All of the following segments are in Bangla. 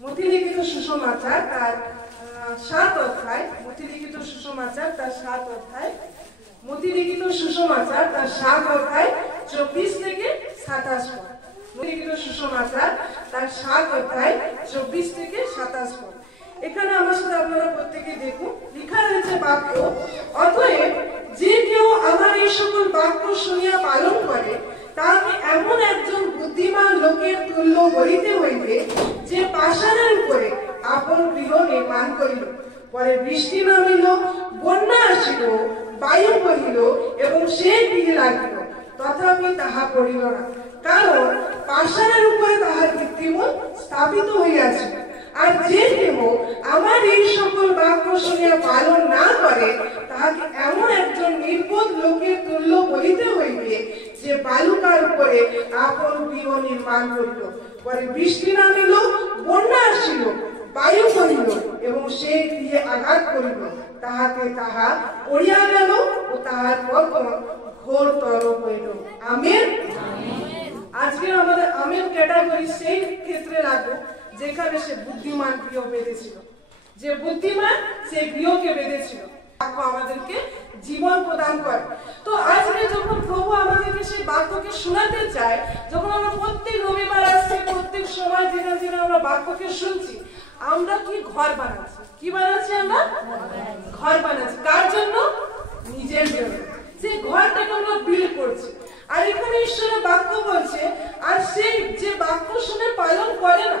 মতিলিখিত সুসমাচার তার 7 অধ্যায়, মতিলিখিত সুসমাচার তার 7 অধ্যায়, মতিলিখিত সুসমাচার তার 7 অধ্যায় 24 থেকে 27 পদ। মতিলিখিত সুসমাচার তার 7 অধ্যায় 24 থেকে 27 পদ। এখানে আমার সাথে আপনারা প্রত্যেকে দেখুন, লেখা রয়েছে বাক্য, অতএব যে কেউ আমার এই সকল বাক্য শুনিয়া পালন করে তাকে এমন একজন বুদ্ধিমান লোকের তুল্য বলিতে হইবে যে পাষাণের উপরে আপন গৃহ নির্মাণ করিল, পরে বৃষ্টি নামিল, বন্যা আসিল, বায়ু বহিল এবং সে গৃহে লাগিল, তথাপি তাহা পড়িল না, কারণ পাষাণের উপরে তাহার ভিত্তিমূল স্থাপিত হইয়াছিল। আর যে কেহ আমার এই সকল বাক্য শুনিয়া পালন না করে তাহাকে এমন একজন নির্বোধ লোকের তুল্য বলিতে হইবে যে বালুকার উপরে আপন গৃহ নির্মাণ করিল, পরে বৃষ্টি নামিল, বন্যা আসিল, বায়ু বহিল এবং সে গৃহে আঘাত করিল, তাহাতে তাহা পড়িয়া গেল ও তাহার পতন ঘোরতর হইল। আমেন। আজকে আমাদের আমেন ক্যাটাগরি সেই ক্ষেত্রে রাখবো যেখানে সে বুদ্ধিমান গৃহ বেঁধেছিল, যে বুদ্ধিমান সেই গৃহকে বেঁধেছিল। আমাদেরকে জীবন প্রদান করে। তো আজকে যখন প্রভু আমাদেরকে সেই বাক্যকে শোনাতে চায়, যখন আমরা প্রত্যেক রবিবার আসছি, প্রত্যেক সময় দিনে দিনে আমরা বাক্যকে শুনছি, আমরা কি ঘর বানাচ্ছি? কি বানাচ্ছি? আমরা ঘর বানাচ্ছি। কার জন্য? নিজের জন্য। সেই ঘরটাকে আমরা বিল্ড করছি। আর এখানে ঈশ্বরের বাক্য বলছে, আর সেই যে বাক্য শুনে পালন করে না,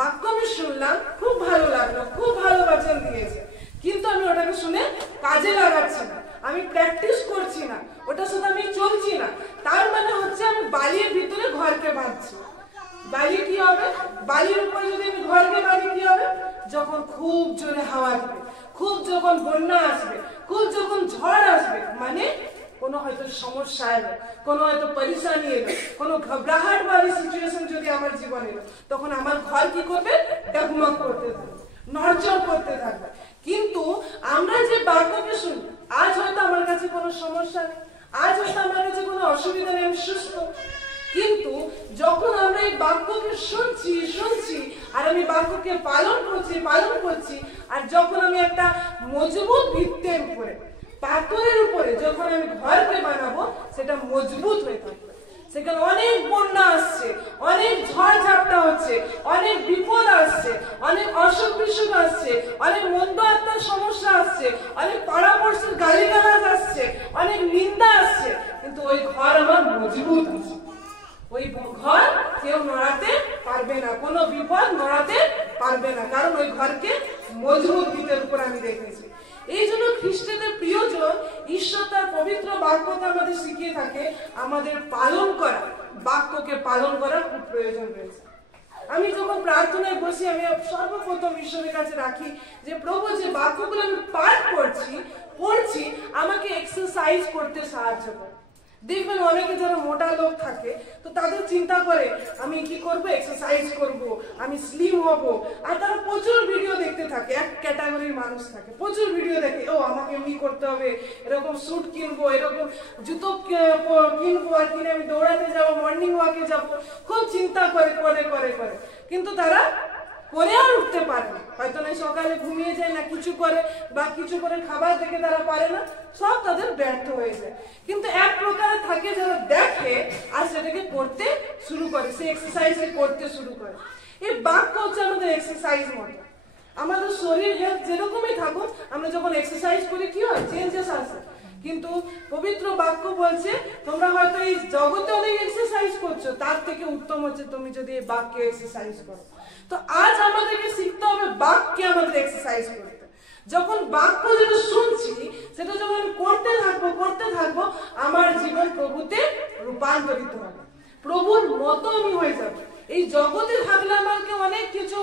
বাক্য আমি শুনলাম, খুব ভালো লাগলো, খুব ভালো বচন দিয়েছে, কিন্তু আমি ওটাকে শুনে কাজে লাগাচ্ছি না, আমি প্র্যাকটিস করছি না, ওটার সাথে আমি চলছি না, তার মানে হচ্ছে আমি বালির ভিতরে ঘরকে বাঁধছি। বালি কি হবে? বালির উপরে যদি আমি ঘরকে বাঁধি কি হবে? যখন খুব জোরে হাওয়া দিবে, খুব যখন বন্যা আসবে, খুব যখন ঝড় আসবে, মানে কোনো হয়তো সমস্যা এলো, কোনো হয়তো পরেশানি এলো, কোনো ঘবরাহট বালি সিচুয়েশন যদি আমার জীবনে এলো, তখন আমার ঘর কি করবে? ডগমগ করতে থাকবে, নড়চড় করতে থাকবে। কিন্তু আমরা যে বাক্যকে শুনি, আজ হয়তো আমার কাছে কোনো সমস্যা নেই, আজ হয়তো আমার কাছে কোনো অসুবিধা নেই, আমি সুস্থ, কিন্তু যখন আমরা এই বাক্যকে শুনছি আর আমি বাক্যকে পালন করছি, আর যখন আমি একটা মজবুত ভিত্তির উপরে, পাথরের উপরে যখন আমি ঘরকে বানাবো, সেটা মজবুত হয়ে থাকবে। সেখানে অনেক বন্যা আসছে, অনেক ঝড় ঝাপটা হচ্ছে, অনেক বিপদ আসছে, অনেক অসুখ বিসুখ আসছে, অনেক মন্দ আত্মার সমস্যা আসছে, অনেক পরামর্শের গালিগালাজ আসছে, অনেক নিন্দা আসছে, কিন্তু ওই ঘর আমার মজবুত আছে। ওই ঘর কেউ নড়াতে পারবে না, কোনো বিপদ নড়াতে পারবে না, কারণ ওই ঘরকে মজবুত ভিতের উপর আমি রেখেছি। এই জন্য খ্রিস্টদের প্রিয়জন ঈশ্বর তার পবিত্র বাক্যতে আমাদের শিখিয়ে থাকে, আমাদের পালন করা, বাক্যকে পালন করার খুব প্রয়োজন রয়েছে। আমি যখন প্রার্থনায় বসি, আমি সর্বপ্রথম ঈশ্বরের কাছে রাখি যে প্রভু, যে বাক্যগুলো আমি পাঠ পড়ছি, আমাকে এক্সারসাইজ করতে সাহায্য করে। দেখবেন অনেকে যারা মোটা লোক থাকে, তো তাদের চিন্তা করে আমি কি করব? এক্সারসাইজ করব, আমি স্লিম হব, আর তারা প্রচুর ভিডিও দেখতে থাকে। এক ক্যাটাগরির মানুষ থাকে, প্রচুর ভিডিও দেখে, ও আমাকে এমনি করতে হবে, এরকম স্যুট কিনবো, এরকম জুতো কিনবো, আর কিনে আমি দৌড়াতে যাবো, মর্নিং ওয়াকে যাব, খুব চিন্তা করে, কিন্তু তারা করে আর উঠতে পারে না। হয়তো না সকালে ঘুমিয়ে যায়, না কিছু করে, বা কিছু করে খাবার দেখে তারা পারে না, সব তাদের ব্যর্থ হয়ে যায়। কিন্তু এক প্রকারে থাকে যারা দেখে আর সেটাকে করতে শুরু করে, সেই এক্সারসাইজকে করতে শুরু করে। এই বাক্য হচ্ছে আমাদের এক্সারসাইজ মতো। আমাদের শরীর হেলথ যেরকমই থাকুক, আমরা যখন এক্সারসাইজ করি কি হয়? চেঞ্জেস আসে। কিন্তু পবিত্র বাক্য বলছে, তোমরা হয়তো এই জগতে অনেক এক্সারসাইজ করছো, তার থেকে উত্তম হচ্ছে তুমি যদি এই বাক্যে এক্সারসাইজ করো। তো আজ আমাদেরকে শিখতে হবে বাক্যে আমাদের এক্সারসাইজ করতে। যখন বাক্য যেটা শুনছি, সেটা যখন করতে থাকবো, আমার জীবন প্রভুতে রূপান্তরিত হবে, প্রভুর মতো আমি হয়ে যাব। এই জগতে থাকলে আমাকে অনেক কিছু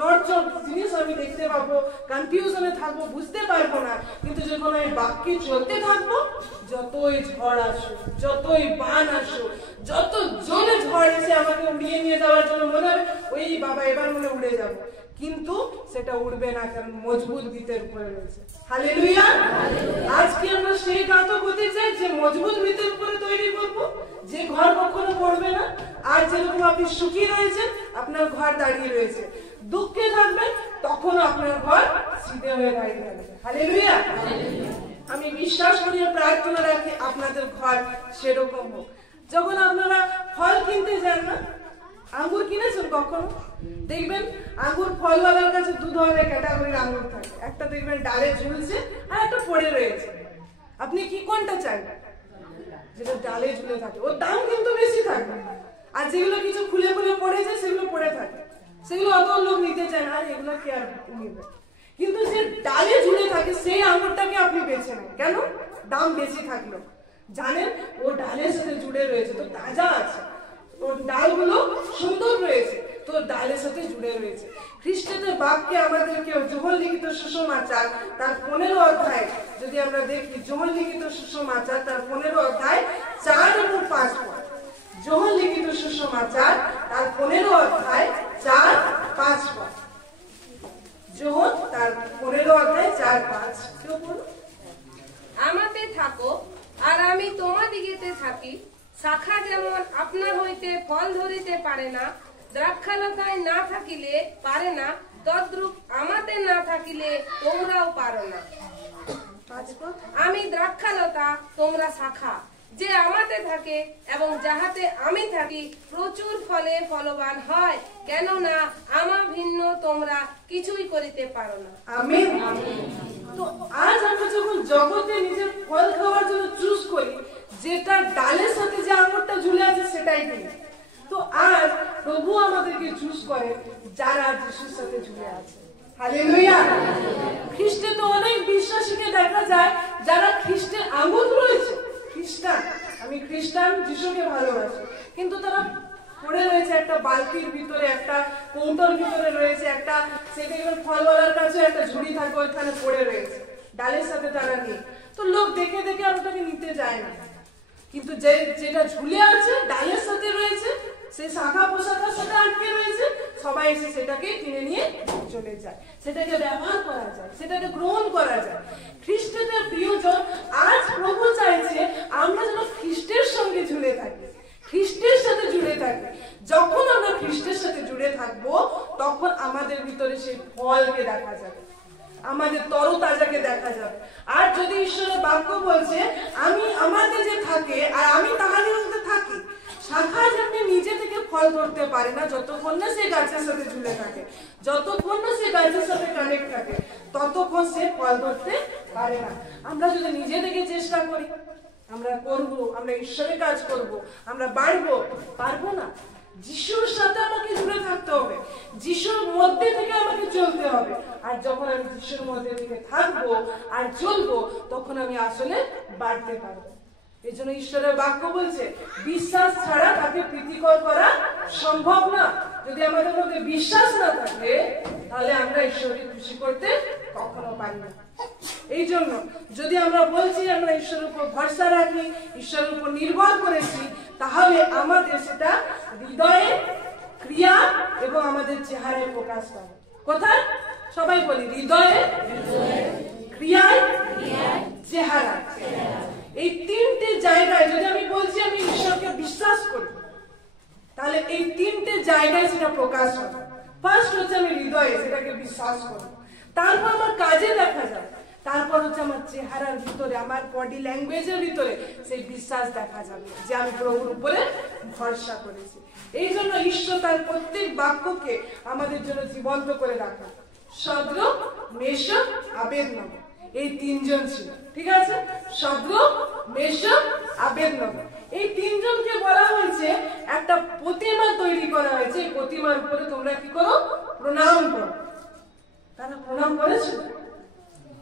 নড়চড় জিনিস আমি দেখতে পাবো, কনফিউশনে থাকবো, বুঝতে পারবো না। কিন্তু যখন আমি বাক্যে চলতে থাকবো, যতই ঝড় আসুক, যতই বান আসুক, যত জোরে ঝড় এসে আমাকে উড়িয়ে নিয়ে যাওয়ার জন্য মনে হবে ওই বাবা এবার মনে উড়ে যাবো, কিন্তু সেটা উড়বে না, কারণ মজবুত ভিতের উপরে রয়েছে। হালেলুয়া। আজকে আমরা সেই ঘাতক হতে চাই যে মজবুত ভিতের উপরে তৈরি করবো, যে ঘর কখনো পড়বে না। আর যেরকম আপনি সুখী রয়েছেন, আপনার ঘর দাঁড়িয়ে রয়েছে। দুঃখে থাকবেন, তখন আপনার ঘর সিধে হয়ে দাঁড়িয়ে যাবে। হালেলুয়া। আমি বিশ্বাস করি, প্রার্থনা রাখি আপনাদের ঘর সেরকম হোক। যখন আপনারা ফল কিনতে যান না, আঙ্গুর কিনেছেন কখনো? দেখবেন আঙ্গুর ফলওয়ালার কাছে দু ধরনের ক্যাটাগরির আঙ্গুর থাকে, একটা দেখবেন ডালে ঝুলছে আর একটা পড়ে রয়েছে। আপনি কি কোনটা চাইবেন? যেটা ডালে ঝুলে থাকে, ওর দাম কিন্তু বেশি থাকে। আর যেগুলো কিছু খুলে খুলে পড়েছে সেগুলো পড়ে থাকে, সেগুলো অত লোক নিতে চায় না, আর এগুলো কে আর নিবে। কিন্তু যে ডালে ঝুলে থাকে সেই আঙ্গুরটাকে আপনি বেছে নেন। কেন? দাম বেশি থাকলো, জানেন ও ডালের সাথে জুড়ে রয়েছে, তো তাজা আছে, ওর ডালগুলো সুন্দর রয়েছে, তো ডালের সাথে জুড়ে রয়েছে। খ্রিস্টের বাক্যে আমাদেরকে যোহল লিখিত সুসমাচার তার 15 অধ্যায় যদি আমরা দেখি, যোহল লিখিত সুসমাচার তার 15 অধ্যায় 4 এবং 5 পদ। যোহল লিখিত সুসমাচার তার 15 অধ্যায় 4-5 পদ। যোহল তার 15 অধ্যায় 4-5। কেউ বলুন। আমাতে থাকো আর আমি তোমাদিগেতে থাকি। শাখা যেমন আপনার হইতে ফল ধরিতে পারে না, দ্রাক্ষালতায় না থাকিলে পারে না, তদ্রূপ আমাতে না থাকিলে তোমরাও পারো না। আমি দ্রাক্ষালতা, তোমরা শাখা। যে আমাতে থাকে এবং যাহাতে আমি থাকি প্রচুর ফলে ফলবান হয়, কেননা আমা ভিন্ন তোমরা কিছুই করিতে পারো না। আমিন। তো আজ আমরা যখন জগতে নিজের ফল খাওয়ার জন্য চুজ করি, যেটা ডালের সাথে যে আঙুরটা ঝুলে আছে সেটাই কিনি। তো আজ প্রভু আমাদেরকে চুজ করে যারা যিশুর সাথে ঝুলে আছে। হালেলুয়া। খ্রিস্টে তো অনেক বিশ্বাসীকে দেখা যায় যারা খ্রিস্টের আঙুর রয়েছে, খ্রিস্টান, আমি খ্রিস্টান, যিশুকে ভালোবাসি, কিন্তু তারা পড়ে রয়েছে একটা বালতির ভিতরে, একটা কৌটোর ভিতরে রয়েছে, একটা সেখানে ফলওয়ালার কাছে একটা ঝুড়ি থাকে, ওইখানে পড়ে রয়েছে, ডালের সাথে তারা নেই। তো লোক দেখে দেখে আর ওটাকে নিতে যায় না। কিন্তু যেটা ঝুলে আছে ডালের সাথে রয়েছে, সেই শাখা পোশাখার সাথে আটকে রয়েছে, সবাই এসে সেটাকে কিনে নিয়ে চলে যায়, সেটাকে ব্যবহার করা যায়, সেটাকে গ্রহণ করা যায়। খ্রিস্টের প্রিয়জন, আজ প্রভু চাইছে আমরা যেন খ্রিস্টের সঙ্গে ঝুলে থাকি, খ্রিস্টের সাথে জুড়ে থাকি। যখন আমরা খ্রিস্টের সাথে জুড়ে থাকবো, তখন আমাদের ভিতরে সেই ফলকে দেখা যাবে, আমাদের তরতাজাকে দেখা যাবে। আর যদি ঈশ্বরের বাক্য বলছে আমি আমাদের যে থাকে আর আমি তাহাদের মধ্যে থাকি, শাখা যেমনি নিজে থেকে ফল ধরতে পারে না যতক্ষণ না সে গাছের সাথে ঝুলে থাকে, যতক্ষণ না সে গাছের সাথে কানেক্ট থাকে, ততক্ষণ সে ফল ধরতে পারে না। আমরা যদি নিজে থেকে চেষ্টা করি, আমরা করব, আমরা ঈশ্বরের কাজ করব, আমরা বাড়বো, পারবো না। যিশুর সাথে আমাকে জুড়ে থাকতে হবে, যিশুর মধ্যে থেকে আমাকে চলতে হবে। আর যখন আমি যিশুর মধ্যে থেকে থাকবো আর চলবো, তখন আমি আসলে বাড়তে পারবো। এই জন্য ঈশ্বরের বাক্য বলছে বিশ্বাস ছাড়া তাকে প্রীতিকর করা সম্ভব না। যদি আমাদের মধ্যে বিশ্বাস না থাকে, তাহলে আমরা ঈশ্বরকে খুশি করতে কখনো পারি না। এই জন্য যদি আমরা বলছি আমরা ঈশ্বরের উপর ভরসা রাখি, ঈশ্বরের উপর নির্ভর করেছি, তাহলে আমাদের সেটা হৃদয়ে, ক্রিয়া এবং আমাদের চেহারায় প্রকাশ পাবে। কোথায়? সবাই বলি, হৃদয়ে, ক্রিয়ায়, চেহারা। এই তিনটে জায়গায় যদি আমি বলছি আমি ঈশ্বরকে বিশ্বাস করি, তাহলে এই তিনটে জায়গায় সেটা প্রকাশ হবে। ফার্স্ট হচ্ছে আমি হৃদয়ে সেটাকে বিশ্বাস করি, তারপর আমার কাজে দেখা যায়, তারপর হচ্ছে আমার চেহারার ভিতরে, আমার বডি ল্যাঙ্গুয়েজের ভিতরে সেই বিশ্বাস দেখা যাবে যে আমি প্রভুর উপরে ভরসা করেছি। এই জন্য ঈশ্বর তার প্রত্যেক বাক্যকে আমাদের জন্য জীবন্ত করে রাখা। শদ্রক, মেশক, আবেদনগো, এই তিনজন ছিল, ঠিক আছে? শদ্রক, মেশক, আবেদনগো, এই তিনজনকে বলা হয়েছে একটা প্রতিমা তৈরি করা হয়েছে। এই প্রতিমার উপরে তোমরা কি করো? প্রণাম করো। তারা প্রণাম করেছিল?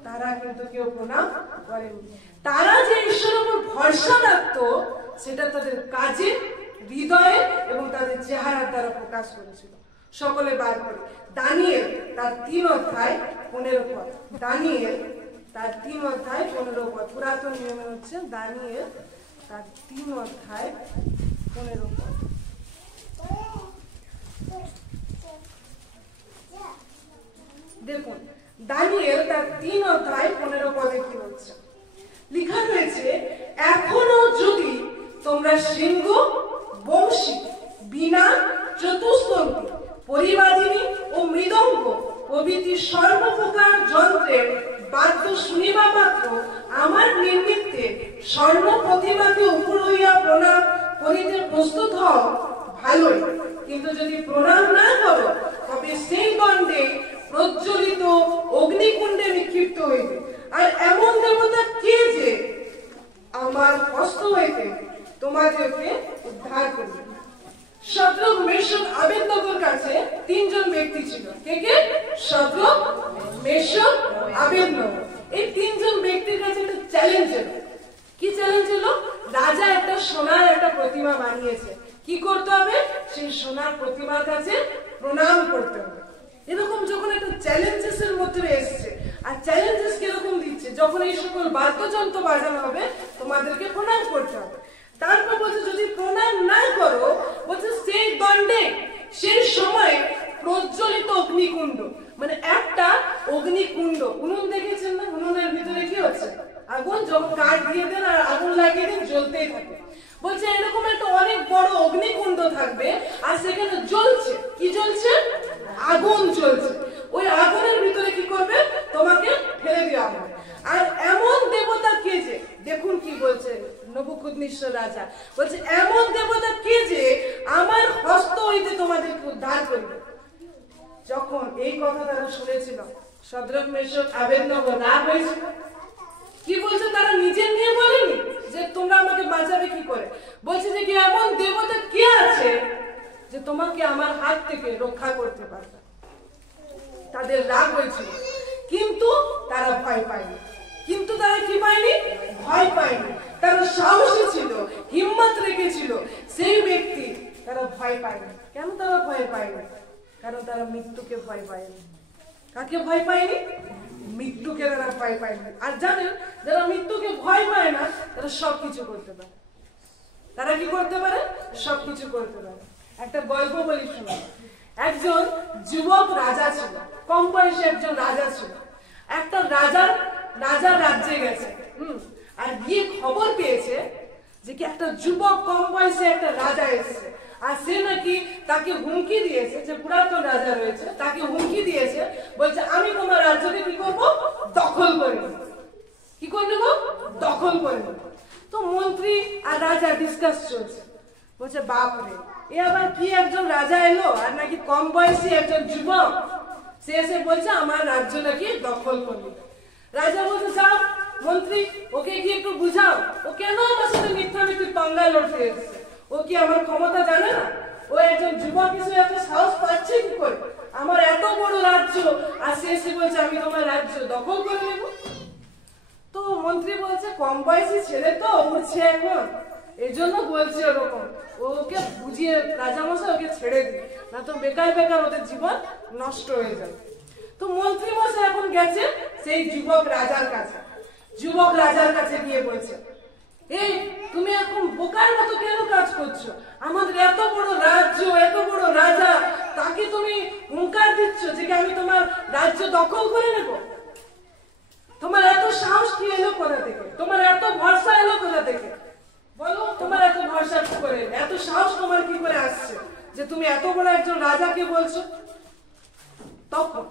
তারা কিন্তু কেউ প্রণাম করেনি। তারা যে ঈশ্বরের উপর ভরসা রাখতো, সেটা তাদের কাজে, হৃদয়ে এবং তাদের চেহারার দ্বারা প্রকাশ করেছিল। সকলে বার করে দানিয়েল তার 3 অধ্যায় 15 পদ। দানিয়েল তার 3 অধ্যায় 15 পদ। পুরাতন নিয়মে হচ্ছে দানিয়েল তার 3 অধ্যায় 15 পদ। দেখুন দানিয়েল তার 3 অধ্যায় 15 পদে কি হচ্ছে লেখা রয়েছে, এখনো যদি তোমরা সিংহ, বংশী, বীণা, চতুস্তম্ভী, পরিবাদিনী ও মৃদ প্রভৃতি সর্বপ্রকার যন্ত্রের বাদ্য শুনিবা মাত্র আমার নির্মিত্তে স্বর্ণ প্রতিমাকে উপর হইয়া প্রণাম করিতে প্রস্তুত হও ভালোই, কিন্তু যদি প্রণাম না করো তবে সেই দণ্ডে প্রজ্বলিত অগ্নিকুণ্ডে নিক্ষিপ্ত হইবে। আর এমন দেবতা কে যে আমার হস্ত হইতে তোমাদেরকে উদ্ধার করবে? শদ্রক, মেশক, আবেদনগোর কাছে তিনজন ব্যক্তি ছিল। কে কে? শদ্রক, মেশক, আবেদনগো। এই তিনজন ব্যক্তির কাছে একটা চ্যালেঞ্জ এলো। কি চ্যালেঞ্জ এলো? রাজা একটা সোনার একটা প্রতিমা বানিয়েছে, কি করতে হবে? সেই সোনার প্রতিমার কাছে প্রণাম করতে হবে। এরকম যখন একটা চ্যালেঞ্জেস এর মধ্যে এসছে, আর চ্যালেঞ্জেস কিরকম দিচ্ছে, যখন এই সকল বাদ্যযন্ত্র বাজানো হবে তোমাদেরকে প্রণাম করতে হবে। তারপর বলছে যদি প্রণাম না করো, বলছে সেই দণ্ডে, সেই সময় প্রজ্বলিত অগ্নিকুণ্ড, মানে একটা অগ্নিকুণ্ড, উনুন দেখেছেন না? উনুনের ভিতরে কি হচ্ছে? আগুন, যখন কাঠ দিয়ে দেন আর আগুন লাগিয়ে দেন, জ্বলতেই থাকে। বলছে এরকম একটা অনেক বড় অগ্নিকুণ্ড থাকবে, আর সেখানে জ্বলছে। কি জ্বলছে? আগুন জ্বলছে। ওই আগুনের ভিতরে কি করবে? তোমাকে ফেলে দেওয়া হবে। আর এমন দেবতা কে যে, দেখুন কি বলছে নবুকদ্নেশ্বর রাজা, বলছে এমন দেবতা কে যে আমার হস্ত হইতে তোমাদেরকে উদ্ধার করবে। যখন এই কথা তারা শুনেছিল, শদ্রক, মেশক, আবেদনগো রাগ হয়েছিল। কি বলছে? তারা নিজের নিয়ে বলেনি যে তোমরা আমাকে বাঁচাবে কি করে, বলছে যে কি এমন দেবতা কে আছে যে তোমাকে আমার হাত থেকে রক্ষা করতে পারবে। তাদের রাগ হয়েছিল, কিন্তু তারা ভয় পায়নি। কিন্তু তারা কি পায়নি? ভয় পায়নি। তারা সাহসী ছিল, হিম্মত রেখেছিল। সেই ব্যক্তি, তারা ভয় পায়নি। কেন তারা ভয় পায়নি? কারণ তারা মৃত্যুকে ভয় পায়নি। কাকে ভয় পায়নি? মৃত্যুকে তারা ভয় পায়নি। আর জানেন, যারা মৃত্যুকে ভয় পায় না, তারা সবকিছু করতে পারে। তারা কি করতে পারে? সবকিছু করতে পারে। একটা গল্প বলি শোনো। একজন যুবক রাজা ছিল, কম বয়সে একজন রাজা ছিল। একটা রাজা রাজ্যে গেছে, আর গিয়ে খবর পেয়েছে যে কি একটা যুবক কম বয়সে একটা রাজা এসেছে, আর সে নাকি তাকে হুমকি দিয়েছে, যে পুরাতন রাজা রয়েছে তাকে হুমকি দিয়েছে, বলছে আমি তোমার রাজ্যকে কি করবো? দখল করে নেব। কি করে নেব? দখল করে নেব। তো মন্ত্রী আর রাজা ডিসকাস চলছে, বলছে বাপরে, এ আবার কি একজন রাজা এলো, আর নাকি কম বয়সী একজন যুবক, সে এসে বলছে আমার রাজ্য নাকি দখল করবে। রাজা বলছে যাও মন্ত্রী, ওকে গিয়ে একটু বুঝাও, ও কেন আমার সাথে মিথ্যা পাঙ্গা লড়তে এসেছে, ও কি আমার ক্ষমতা জানে না? ও একজন যুবক হিসেবে এত সাহস পাচ্ছে কি করে? আমার এত বড় রাজ্য, আর সে এসে বলছে আমি তোমার রাজ্য দখল করে নেব। তো মন্ত্রী বলছে কম বয়সী ছেলে তো, উঠছে এখন, এই জন্য বলছে ওরকম, ওকে বুঝিয়ে রাজামশাই ওকে ছেড়ে দিই, না তো বেকার বেকার ওদের জীবন নষ্ট হয়ে যাবে। তো মন্ত্রী মশাই এখন গেছে সেই যুবক রাজার কাছে। যুবক রাজার কাছে গিয়ে বলছে, এই তুমি এখন বোকার মতো কেন কাজ করছো? আমাদের এত বড় রাজ্য, এত বড় রাজা, তাকে তুমি হুঙ্কার দিচ্ছ যে আমি তোমার রাজ্য দখল করে নেব? তোমার এত সাহস কি এলো কোথা থেকে? তোমার এত ভরসা এলো কোথা থেকে? বলো, তোমার এত ভরসা কি করে, এত সাহস তোমার কি করে আসছে যে তুমি এত বড় একজন রাজাকে বলছো? তখন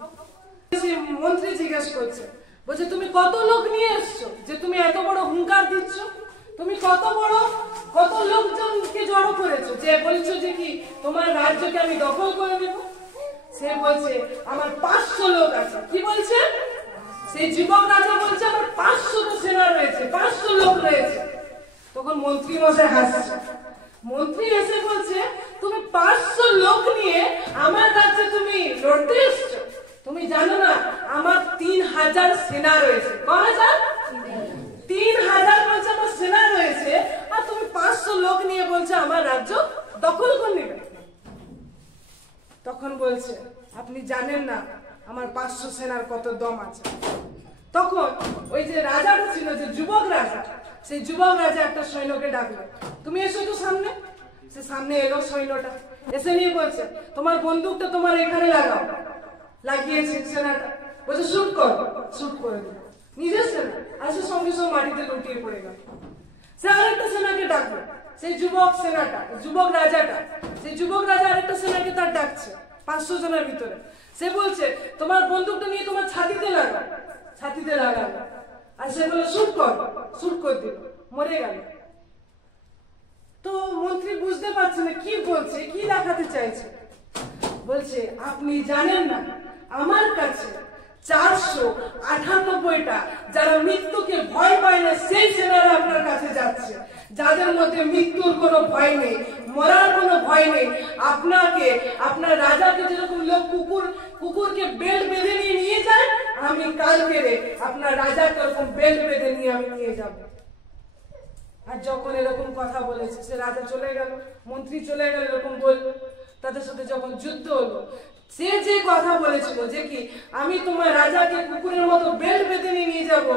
মন্ত্রী জিজ্ঞেস করছে, বলছে তুমি কত লোক নিয়ে এসছো যে তুমি এত বড় হুঙ্কার দিচ্ছ? তুমি কত লোকজনকে জড়ো করেছো যে বলছো যে কি তোমার রাজ্যকে আমি দখল করে নেব? সে বলছে আমার 500 লোক আছে। কি বলছে? সেই যুবক রাজা বলছে আমার 500 সেনা রয়েছে, 500 লোক রয়েছে। তখন মন্ত্রী মশাই হাসছে। মন্ত্রী এসে বলছে তুমি 500 লোক নিয়ে আমার রাজ্যে তুমি লড়তে এসছো? তুমি জানো না আমার 3000 সেনা রয়েছে। কয় হাজার? 3000 বলছে আমার সেনা রয়েছে, আর তুমি 500 লোক নিয়ে বলছে আমার রাজ্য দখল করে নেবে। তখন বলছে আপনি জানেন না আমার 500 সেনার কত দম আছে। তখন ওই যে রাজাটা ছিল, যে যুবক রাজা, সেই যুবক রাজা একটা সৈন্যকে ডাকলো, তুমি এসো তো সামনে। সে সামনে এলো সৈন্যটা, এসে নিয়ে বলছে তোমার বন্দুকটা তোমার এখানে লাগাও। লাগিয়েছে সেনাটা, বলছে শুট করো। শুট করে দিল নিজের সেনা, আর সে সঙ্গে সঙ্গে মাটিতে লুটিয়ে পড়ে গেল। সে আরেকটা সেনাকে ডাকলো, সেই যুবক রাজাটা, সেই যুবক রাজা আরেকটা সেনাকে তার ডাকছে, 500 জনের ভিতরে। সে বলছে তোমার বন্দুকটা নিয়ে তোমার ছাতিতে লাগাও, ছাতিতে লাগালো। আর সে বলে শুট কর, শুট করে দিল, মরে গেল। তো মন্ত্রী বুঝতে পারছে না কি বলছে, কি দেখাতে চাইছে। বলছে আপনি জানেন না আমার কাছে 498টা যারা মৃত্যুকে ভয় পায় না সেই সেনারা আপনার কাছে যাচ্ছে, যাদের মধ্যে মৃত্যুর কোনো ভয় নেই, মরার কোনো ভয় নেই। আপনাকে, আপনার রাজাকে যেরকম লোক কুকুরকে বেল্ট বেঁধে নিয়ে যায়, আমি কালকে আপনার রাজাকে ওরকম বেল্ট বেঁধে নিয়ে যাব। আর যখন এরকম কথা বলেছে, সে রাজা চলে গেল, মন্ত্রী চলে গেল, এরকম বলল। তাদের সাথে যখন যুদ্ধ হলো, সে যে কথা বলেছিল যে কি আমি তোমার রাজাকে কুকুরের মতো বেল্ট বেঁধে নিয়ে যাব,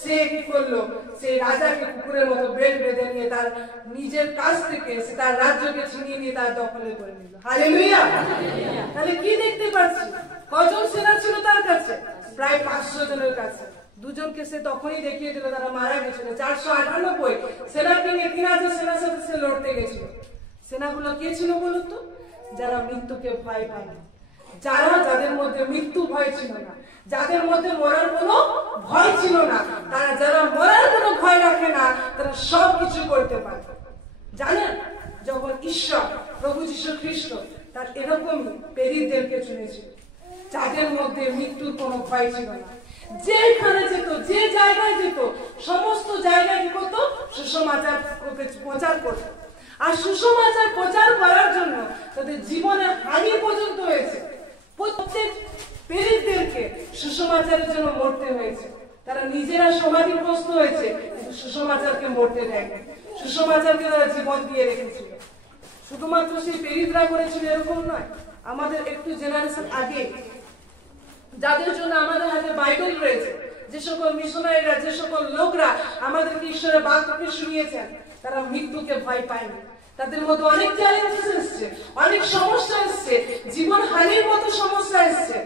সে কি করলো, সেই রাজাকে কুকুরের মতো বেল্ট বেঁধে নিয়ে তার নিজের কাছ থেকে সে তার রাজ্যকে ছিনিয়ে নিয়ে তার দখলে করে নিল। হালেলুয়া। তাহলে কি দেখতে পাচ্ছি, কজন সেনা ছিল তার কাছে? প্রায় 500 জনের কাছে। দুজনকে সে তখনই দেখিয়ে দিল, তারা মারা গেছিল। 498 সেনাকে নিয়ে 3000 সেনার সাথে সে লড়তে গেছিল। সেনাগুলো কে ছিল বলতো? যারা মৃত্যুকে ভয় পায় না, যাদের মধ্যে মৃত্যু ভয় ছিল না, যাদের মধ্যে মরার কোনো ভয় ছিল না, তারা যারা মরার কোনো ভয় রাখে না, তারা সবকিছু করতে পারে। জানেন, যখন ঈশ্বর প্রভু যীশু খ্রিস্ট তার এরকম প্রেরিতদেরকে চুনেছিল, যাদের মধ্যে মৃত্যুর কোনো ভয় ছিল না, যেখানে যেত, যে জায়গায় যেত, সমস্ত জায়গায় কি করতো? সুসমাচার প্রচার করত। আর সুসমাচার প্রচার করার জন্য তাদের জীবনের হানি পর্যন্ত হয়েছে। প্রত্যেক প্রেরিতদেরকে সুসমাচারের জন্য মরতে হয়েছে। তারা নিজেরা সমাধিগ্রস্ত হয়েছে, কিন্তু সুসমাচারকে মরতে দেয়নি। সুসমাচারকে তারা জীবন দিয়ে রেখেছিল। শুধুমাত্র সেই প্রেরিতরা করেছিল এরকম নয়, আমাদের একটু জেনারেশন আগে যাদের জন্য আমাদের হাতে বাইবেল রয়েছে, যে সকল মিশনারিরা, যে সকল লোকরা আমাদেরকে ঈশ্বরের বাক্যকে শুনিয়েছেন, তারা মৃত্যুকে ভয় পায়নি। তাদের মধ্যে অনেক চ্যালেঞ্জেস এসছে, অনেক সমস্যা এসছে, জীবন হানির মতো সমস্যা এসছে,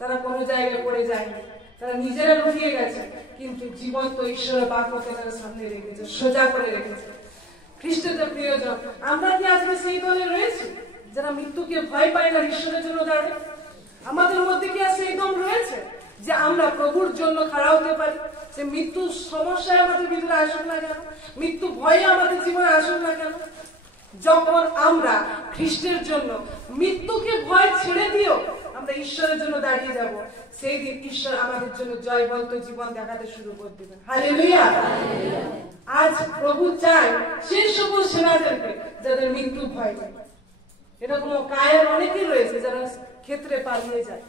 তারা কোনো জায়গায় পড়ে যায়নি, তারা নিজেরা লুকিয়ে গেছে, কিন্তু জীবন তো ঈশ্বরের বাক্যকে তারা সামনে রেখেছে, সোজা করে রেখেছে। খ্রিস্টদের প্রিয়জন, আমরা কি আজকে সেই দলে রয়েছি যারা মৃত্যুকে ভয় পায় না, ঈশ্বরের জন্য দাঁড়ায়? আমাদের মধ্যে কি আর সেই দম রয়েছে যে আমরা প্রভুর জন্য খাড়া হতে পারি? যে মৃত্যুর সমস্যায় আমাদের ভিতরে আসুক না কেন, মৃত্যু ভয়ে আমাদের জীবনে আসুক না কেন, যখন আমরা খ্রিস্টের জন্য মৃত্যুকে ভয় ছেড়ে দিও আমরা ঈশ্বরের জন্য দাঁড়িয়ে যাব, সেই দিন ঈশ্বর আমাদের জন্য জয়বন্ত জীবন দেখাতে শুরু করে দেবেন। হালেলুয়া। আজ প্রভু চায় সেই সকল সেনাদেরকে যাদের মৃত্যু ভয় নেই। এরকম কায়ের অনেকেই রয়েছে যারা ক্ষেত্রে পালিয়ে যায়,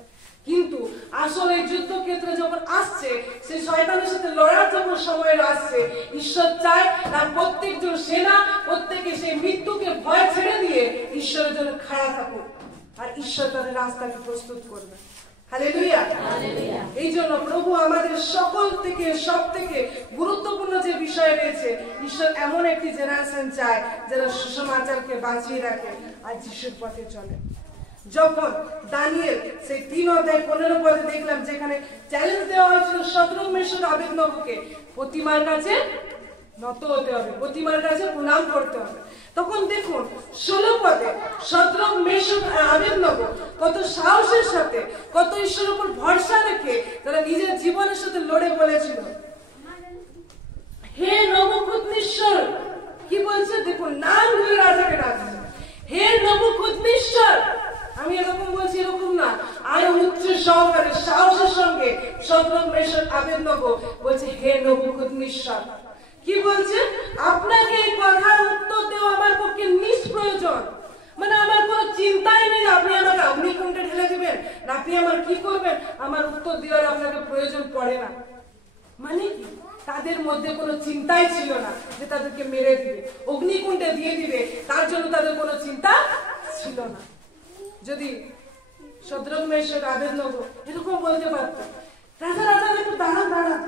কিন্তু আসলে যুদ্ধক্ষেত্রে যখন আসছে, সেই শয়তানের সাথে লড়ার যখন সময় আসছে, ঈশ্বর চায় তার প্রত্যেকজন সেনা প্রত্যেকে সেই মৃত্যুকে ভয় ছেড়ে দিয়ে ঈশ্বরের জন্য খাড়া থাকুক, আর ঈশ্বর তাদের রাস্তাকে প্রস্তুত করবে। হালেলুয়া। এই জন্য প্রভু আমাদের সকল থেকে সব থেকে গুরুত্বপূর্ণ যে বিষয় রয়েছে, ঈশ্বর এমন একটি জেনারেশন চায় যারা সুসমাচারকে বাঁচিয়ে রাখে আর যিশুর পথে চলে। যখন দানিয়েল সেই 3:15 দেখলাম, যেখানে চ্যালেঞ্জ দেওয়া হয়েছিল শদ্রক মেশক আবেদনগোকে, প্রতিমার কাছে নত হতে হবে, প্রতিমার কাছে প্রণাম করতে হবে, তখন দেখুন 16 শদ্রক মেশক আবেদনগো কত সাহসের সাথে, কত ঈশ্বরের উপর ভরসা রেখে তারা নিজের জীবনের সাথে লড়ে বলেছিল, হে নবুকদ্নেশ্বর। কি বলছে দেখুন, নাম ধরে রাজাকে ডাকছে, হে নবুকদ্নেশ্বর। আমি এরকম বলছি এরকম না, আরো উচ্চ সহকারে সাহসের সঙ্গে শদ্রক মেশক আবেদনগো বলছে, হে নবুকদ্নেশ্বর। কি বলছে? আপনাকে এই কথার উত্তর দেওয়া আমার পক্ষে নিষ্প্রয়োজন। মানে আমার কোনো চিন্তাই নেই, আপনি আমাকে অগ্নিকুণ্ডে ঢেলে দিবেন, আপনি আমার কি করবেন, আমার উত্তর দেওয়ার আপনাকে প্রয়োজন পড়ে না। মানে কি? তাদের মধ্যে কোনো চিন্তাই ছিল না যে তাদেরকে মেরে দিবে, অগ্নিকুণ্ডে দিয়ে দিবে, তার জন্য তাদের কোনো চিন্তা ছিল না। যদি শদ্রক মেশক আবেদনগো এরকম বলতে পারত, রাজা রাজা একটু দাঁড়ান দাঁড়ান,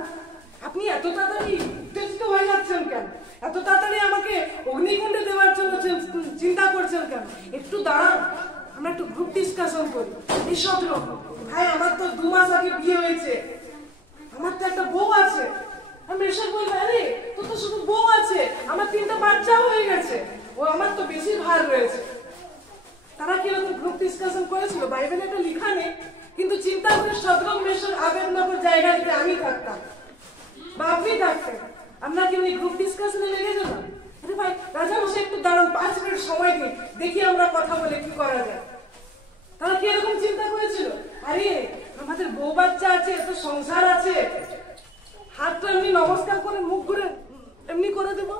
আপনি এত তাড়াতাড়ি উত্তেজিত হয়ে যাচ্ছেন কেন, এত তাড়াতাড়ি আমাকে অগ্নিকুণ্ডে দেওয়ার জন্য চিন্তা করছেন কেন, একটু দাঁড়ান, আমরা একটু গ্রুপ ডিসকাশন করি। এই শদ্রক ভাই, আমার তো 2 মাস আগে বিয়ে হয়েছে, আমার তো একটা বউ আছে। আমি এসে বলবো, আরে তোর তো শুধু বউ আছে, আমার 3টা বাচ্চাও হয়ে গেছে, ও আমার তো বেশি ভার রয়েছে। তারা কি এরকম গ্রুপ ডিসকাশন করেছিল? বাইবেলে এটা লেখা নেই, কিন্তু চিন্তা করে সদরঘ মেশক আবেদনগর জায়গাতে আমি থাকতাম বা আপনি থাকতেন, আমরা কি ওই গ্রুপ ডিসকাশনে লেগে যেতাম? আরে ভাই রাজা বসে একটু দাঁড়ান, 5 মিনিট সময় দিন, দেখি আমরা কথা বলে কি করা যায়। তারা কি এরকম চিন্তা করেছিল? আরে আমাদের বউ বাচ্চা আছে, এত সংসার আছে, হাতটা এমনি নমস্কার করে মুখ ঘুরে এমনি করে দেবো,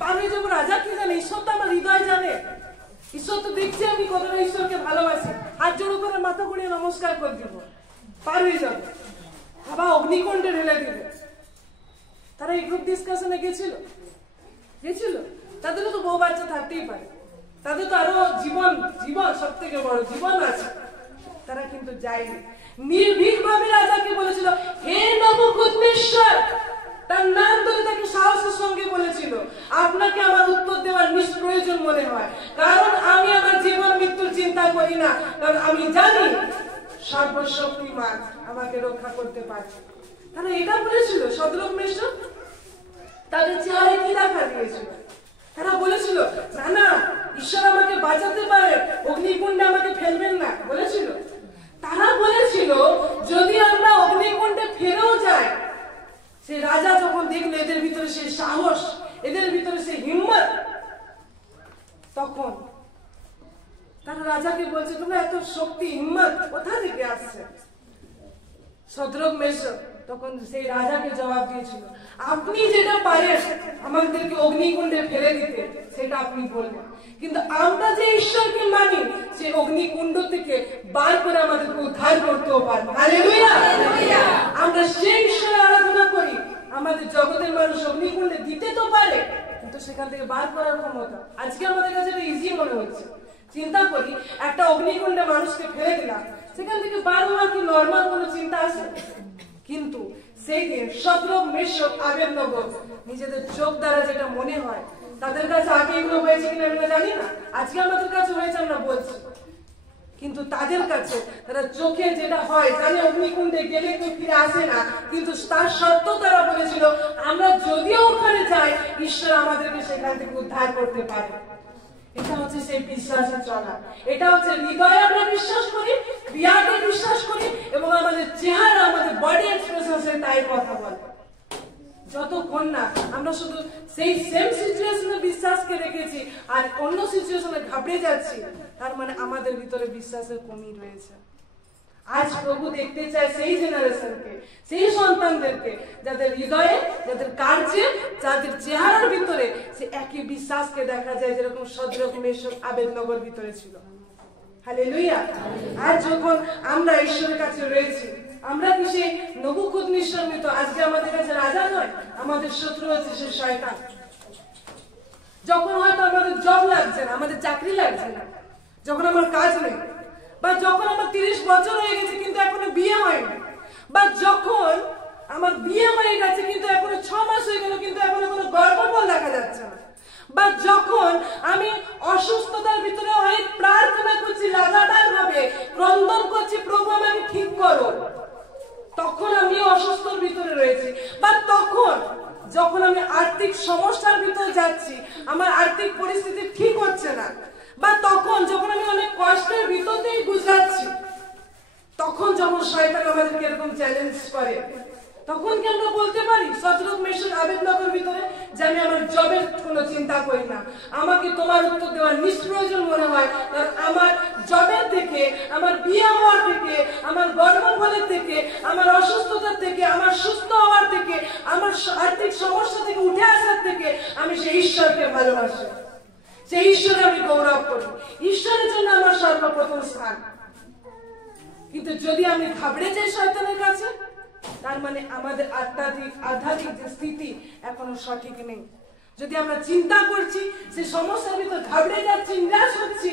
পার হয়ে যাবো। রাজা কি জানে? ঈশ্বর তো আমার হৃদয় জানে, ঈশ্বর তো দেখছে আমি কতটা ঈশ্বরকে ভালোবাসি, হাত জোড়ো করে মাথা ঘুরিয়ে নমস্কার করে দিব, পার হয়ে যাবো, আবার অগ্নিকুণ্ডে ঢেলে দিবে। তারা এই গ্রুপ ডিসকাশনে গেছিল? তাদেরও তো বউ বাচ্চা থাকতেই পারে, তাদের তো আরো জীবন সব থেকে বড় জীবন আছে, তারা কিন্তু যায়নি। নির্ভীক ভাবে রাজাকে বলেছিল, হে নবুকদ্নেশ্বর, তার নাম ধরে তাকে সাহসের সঙ্গে বলেছিল, আপনাকে আমার উত্তর দেওয়ার নিষ্প্রয়োজন মনে হয়, কারণ আমি আমার জীবন মৃত্যুর চিন্তা করি না, কারণ আমি জানি সর্বশক্তিমান আমাকে রক্ষা করতে পারে। তারা এটা বলেছিল। সদরঘ মেশক তাদের চেহারায় কি দেখা দিয়েছিল? তারা বলেছিল, না না, ঈশ্বর আমাকে বাঁচাতে পারে, অগ্নিকুণ্ডে আমাকে ফেলবেন না, বলেছিল। তারা বলেছিল, যদি আমরা অগ্নিকুণ্ডে ফেরেও যাই, সে রাজা যখন দেখলো এদের ভিতরে সেই সাহস, এদের ভিতরে সেই হিম্মত, তখন তারা রাজাকে বলছে, তোমরা এত শক্তি হিম্মত কোথা থেকে আসছে? সদরঘ মেশক তখন সেই রাজাকে জবাব দিয়েছিল, আপনি যেটা পারেন আমাদেরকে অগ্নিকুণ্ডে ফেলে দিতে, সেটা আপনি বলবেন, কিন্তু আমরা যে ঈশ্বরকে মানি, সে অগ্নিকুণ্ড থেকে বার করে আমাদেরকে উদ্ধার করতেও পারবে। হালেলুয়া! আমরা সেই ঈশ্বরের আরাধনা করি, আমাদের জগতের মানুষ অগ্নিকুণ্ডে দিতে তো পারে, কিন্তু সেখান থেকে বার করার ক্ষমতা আজকে আমাদের কাছে এটা ইজি মনে হচ্ছে। চিন্তা করি, একটা অগ্নিকুণ্ডে মানুষকে ফেলে দিলাম, সেখান থেকে বার হওয়া কি নর্মাল কোনো চিন্তা আছে? কিন্তু সেই দিন সদরঘ মেশক আবেদনগর নিজেদের চোখ দ্বারা যেটা মনে হয়, তাদের কাছে আগে এগুলো হয়েছে কিনা আমরা জানি না, আজকে আমাদের কাছে হয়েছে আমরা বলছি, কিন্তু তাদের কাছে তারা চোখে যেটা হয় জানে, অগ্নিকুণ্ডে গেলে কেউ ফিরে আসে না, কিন্তু তার সত্ত্বেও তারা বলেছিল, আমরা যদিও ওখানে যাই, ঈশ্বর আমাদেরকে সেখান থেকে উদ্ধার করতে পারে। এটা হচ্ছে সেই বিশ্বাসে চলা, এটা হচ্ছে হৃদয়ে আমরা বিশ্বাস করি, ক্রিয়াকে বিশ্বাস করি, এবং আমাদের চেহারা, আমাদের বডি এক্সপ্রেশন তাই কথা বলে। যতক্ষণ না আমরা শুধু সেই সেম সিচুয়েশনে বিশ্বাসকে রেখেছি আর অন্য সিচুয়েশনে ঘাবড়ে যাচ্ছি, তার মানে আমাদের ভিতরে বিশ্বাসের কমি রয়েছে। আজ প্রভু দেখতে চায় সেই জেনারেশনকে, সেই সন্তানদেরকে, যাদের হৃদয়ে, যাদের কার্যে, যাদের চেহারার ভিতরে সে একই বিশ্বাসকে দেখা যায়, যেরকম সদরঘ মেশক আবেদনগর ভিতরে ছিল। হালেলুয়া! আজ যখন আমরা ঈশ্বরের কাছে রয়েছি, আমরা কি সেই নবুকদ্নেশ্বর মতো আজকে আমাদের কাছে রাজা নয়, আমাদের শত্রু হচ্ছে সে শয়তান। যখন হয়তো আমাদের জব লাগছে না, আমাদের চাকরি লাগছে না, যখন আমার কাজ নেই, বা যখন আমার 30 বছর হয়ে গেছে কিন্তু এখনো বিয়ে হয়নি, বা যখন আমার বিয়ে হয়ে গেছে কিন্তু এখনো 6 মাস হয়ে গেল কিন্তু এখনো কোনো গর্ভফল দেখা যাচ্ছে না, বা যখন আমি অসুস্থতার ভিতরে অনেক প্রার্থনা করছি, লাগাতার ভাবে ক্রন্দন করছি, প্রভু আমাকে ঠিক করো, তখন আমি অসুস্থর ভিতরে রয়েছি, বা তখন যখন আমি আর্থিক সমস্যার ভিতরে যাচ্ছি, আমার আর্থিক পরিস্থিতি ঠিক হচ্ছে না, বা তখন যখন আমি অনেক কষ্টের ভিতর দিয়ে গুজরাচ্ছি, তখন যখন শয়তান আমাদেরকে এরকম চ্যালেঞ্জ করে, তখন কি আমরা বলতে পারি সদরঘ মেশক আবেদনগর ভিতরে যে আমি আমার জবের কোনো চিন্তা করি না, আমাকে তোমার উত্তর দেওয়ার নিষ্প্রয়োজন মনে হয়, কারণ আমার জবের থেকে, আমার বিয়ে হওয়ার থেকে, আমার গর্ভফলের থেকে, আমার অসুস্থতার থেকে, আমার সুস্থ হওয়ার থেকে, আমার আর্থিক সমস্যা থেকে উঠে আসার থেকে আমি সেই ঈশ্বরকে ভালোবাসি, সেই ঈশ্বরে আমি গৌরব করি, ঈশ্বরের জন্য আমার সর্বপ্রথম স্থান। কিন্তু যদি আমি ঘাবড়ে যাই শয়তানের কাছে, তার মানে আমাদের আধ্যাত্মিক যে স্থিতি এখনো সঠিক নেই। যদি আমরা চিন্তা করছি, সে সমস্যার ভিতর ঘাবড়ে যাচ্ছি, নিরাশ হচ্ছি,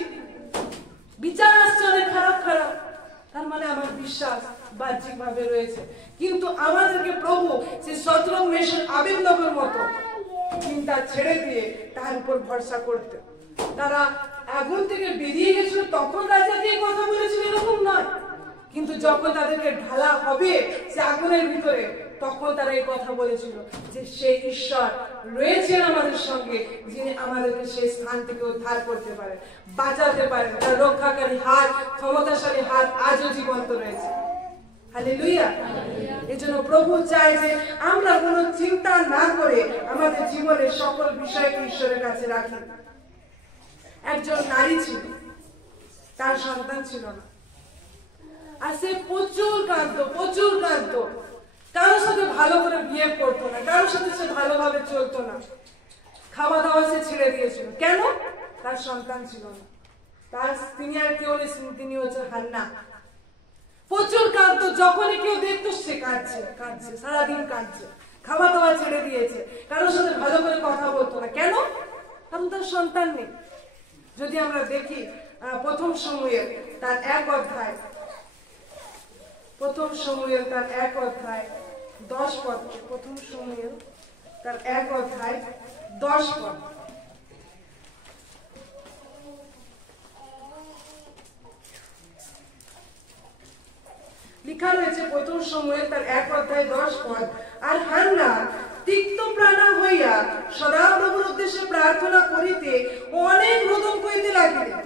বিচার আসছে অনেক খারাপ খারাপ, তার মানে আমার বিশ্বাস বাহ্যিক ভাবে রয়েছে। কিন্তু আমাদেরকে প্রভু সেই সদরঘ মেশক আবেদনগর মতো চিন্তা ছেড়ে দিয়ে তার উপর ভরসা করতে। তারা আগুন থেকে বেরিয়ে গেছিল, তখন রাজা দিয়ে কথা বলেছিল এরকম নয়, কিন্তু যখন তাদেরকে ঢালা হবে সে আগুনের ভিতরে, তখন তারা এই কথা বলেছিল যে সেই ঈশ্বর রয়েছেন আমাদের সঙ্গে, যিনি আমাদেরকে সেই স্থান থেকে উদ্ধার করতে পারেন, বাঁচাতে পারেন। তার রক্ষাকারী হাত, ক্ষমতাশালী হাত আজও জীবন্ত রয়েছে। হালেলুয়া। এজন্য প্রভু চায় যে আমরা কোনো চিন্তা না করে আমাদের জীবনের সকল বিষয়কে ঈশ্বরের কাছে রাখি। একজন নারী ছিল, তার সন্তান ছিল না, আর সে প্রচুর কাঁদতো, কারোর সাথে ভালো করে বিয়ে করতো না, কারোর সাথে সে ভালোভাবে চলতো না, খাওয়া দাওয়া সে ছেড়ে দিয়েছিল। কেন? তার সন্তান ছিল না। তিনি আর কেউ নেই, তিনি হচ্ছে হান্না। প্রচুর কাঁদতো, যখনই কেউ দেখতো সে কাঁদছে, সারাদিন কাঁদছে, খাওয়া দাওয়া ছেড়ে দিয়েছে, কারোর সাথে ভালো করে কথা বলতো না। কেন? কারণ তার সন্তান নেই। যদি আমরা দেখি প্রথম সমুয়েল তার 1 অধ্যায়, প্রথম সমুয়েল তার 1 অধ্যায় 10 পদ, প্রথম সমুয়েল তার 1 অধ্যায় 10 পদ। লেখা রয়েছে প্রথম সমুয়েল তার 1 অধ্যায় 10 পদ, আর হান্না তিক্ত প্রাণা হইয়া সদা প্রভুর উদ্দেশ্যে প্রার্থনা করিতে অনেক রোদন করিতে লাগিলেন।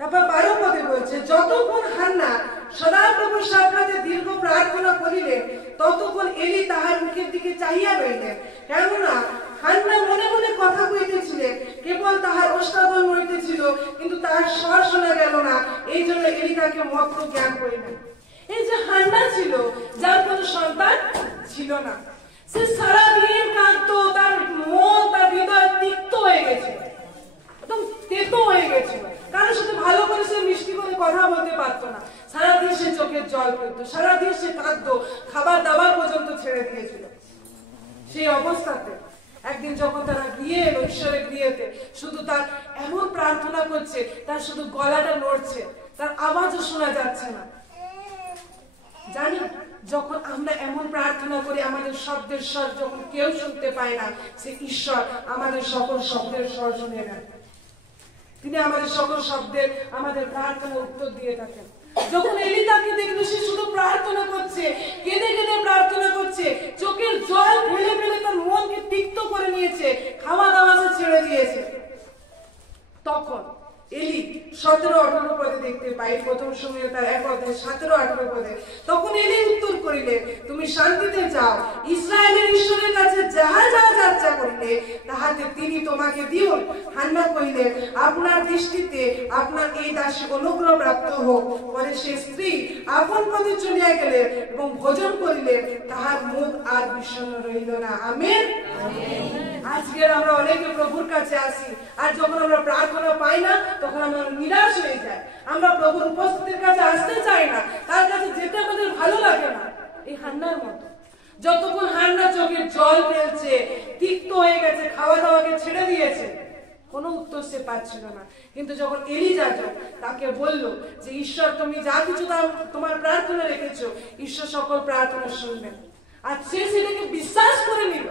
তারপর 12 পদে বলছে, যতক্ষণ হান্না সদা প্রভুর সাক্ষাতে দীর্ঘ প্রার্থনা করিলেন ততক্ষণ এলি তাহার মুখের দিকে চাহিয়া রইলেন। কেননা হান্না মনে মনে কথা কইতেছিলেন, কেবল তাহার ওষ্ঠাধন হইতেছিল, কিন্তু তাহার স্বর শোনা গেল না। এই জন্য এলি তাকে মত্ত জ্ঞান করিলেন। এই যে হান্না ছিল, যার কোনো সন্তান ছিল না, সে সারাদিন কাঁদতো, তার মন, তার হৃদয় তিক্ত হয়ে গেছিল, একদম তেতো হয়ে গেছিল। কারোর সাথে ভালো করে সে মিষ্টি করে কথা বলতে পারতো না, সারাদিন সে চোখের জল ফেলতো, সারাদিন সে কাঁদতো, খাবার দাবার পর্যন্ত ছেড়ে দিয়েছিল। সেই অবস্থাতে একদিন যখন তারা গিয়ে এলো ঈশ্বরের গৃহেতে, শুধু তার এমন প্রার্থনা করছে, তার শুধু গলাটা নড়ছে, তার আওয়াজও শোনা যাচ্ছে না। জানি, যখন আমরা এমন প্রার্থনা করি, আমাদের শব্দের স্বর যখন কেউ শুনতে পায় না, সে ঈশ্বর আমাদের সকল শব্দের স্বর শুনে নেন। তিনি আমাদের সকল শব্দের, আমাদের প্রার্থনা উত্তর দিয়ে থাকেন। যখন এলি তাকে দেখলো, সে শুধু প্রার্থনা করছে, কেঁদে কেঁদে প্রার্থনা করছে, চোখের জল ফেলে ফেলে তার মনকে তিক্ত করে নিয়েছে, খাওয়া দাওয়া সে ছেড়ে দিয়েছে। তখন এলি 17-18 পদে দেখতে পাই, প্রথম সময়ে তার 1 অধ্যায় 17-18 পদে, তখন এলি উত্তর করিলে, তুমি শান্তিতে যাও, ইসরায়েলের ঈশ্বরের কাছে যাহা যাহা যাচ্ছা করিলে তাহাতে তিনি তোমাকে দিও। হান্না কহিলেন, আপনার দৃষ্টিতে আপনার এই দাসী অনুগ্রহ প্রাপ্ত হোক। পরে সে স্ত্রী আপন পথে চলিয়া গেলেন এবং ভোজন করিলেন, তাহার মুখ আর বিষণ্ণ রহিল না। আমেন। আজকে আমরা অনেকে প্রভুর কাছে আসি, আর যখন আমরা প্রার্থনা পাই না, তখন আমরা নিরাশ হয়ে যাই, আমরা প্রভুর উপস্থিতির কাছে আসতে চাই না, তার কাছে যেতে আমাদের ভালো লাগে না। এই হান্নার মতো, যতক্ষণ হান্না চোখের জল ফেলছে, তিক্ত হয়ে গেছে, খাওয়া দাওয়াকে ছেড়ে দিয়েছে, কোনো উত্তর সে পাচ্ছিল না। কিন্তু যখন এলি যাজক তাকে বলল যে ঈশ্বর তুমি যা কিছু তোমার প্রার্থনা রেখেছো, ঈশ্বর সকল প্রার্থনা শুনবেন, আর সে সেটাকে বিশ্বাস করে নিল,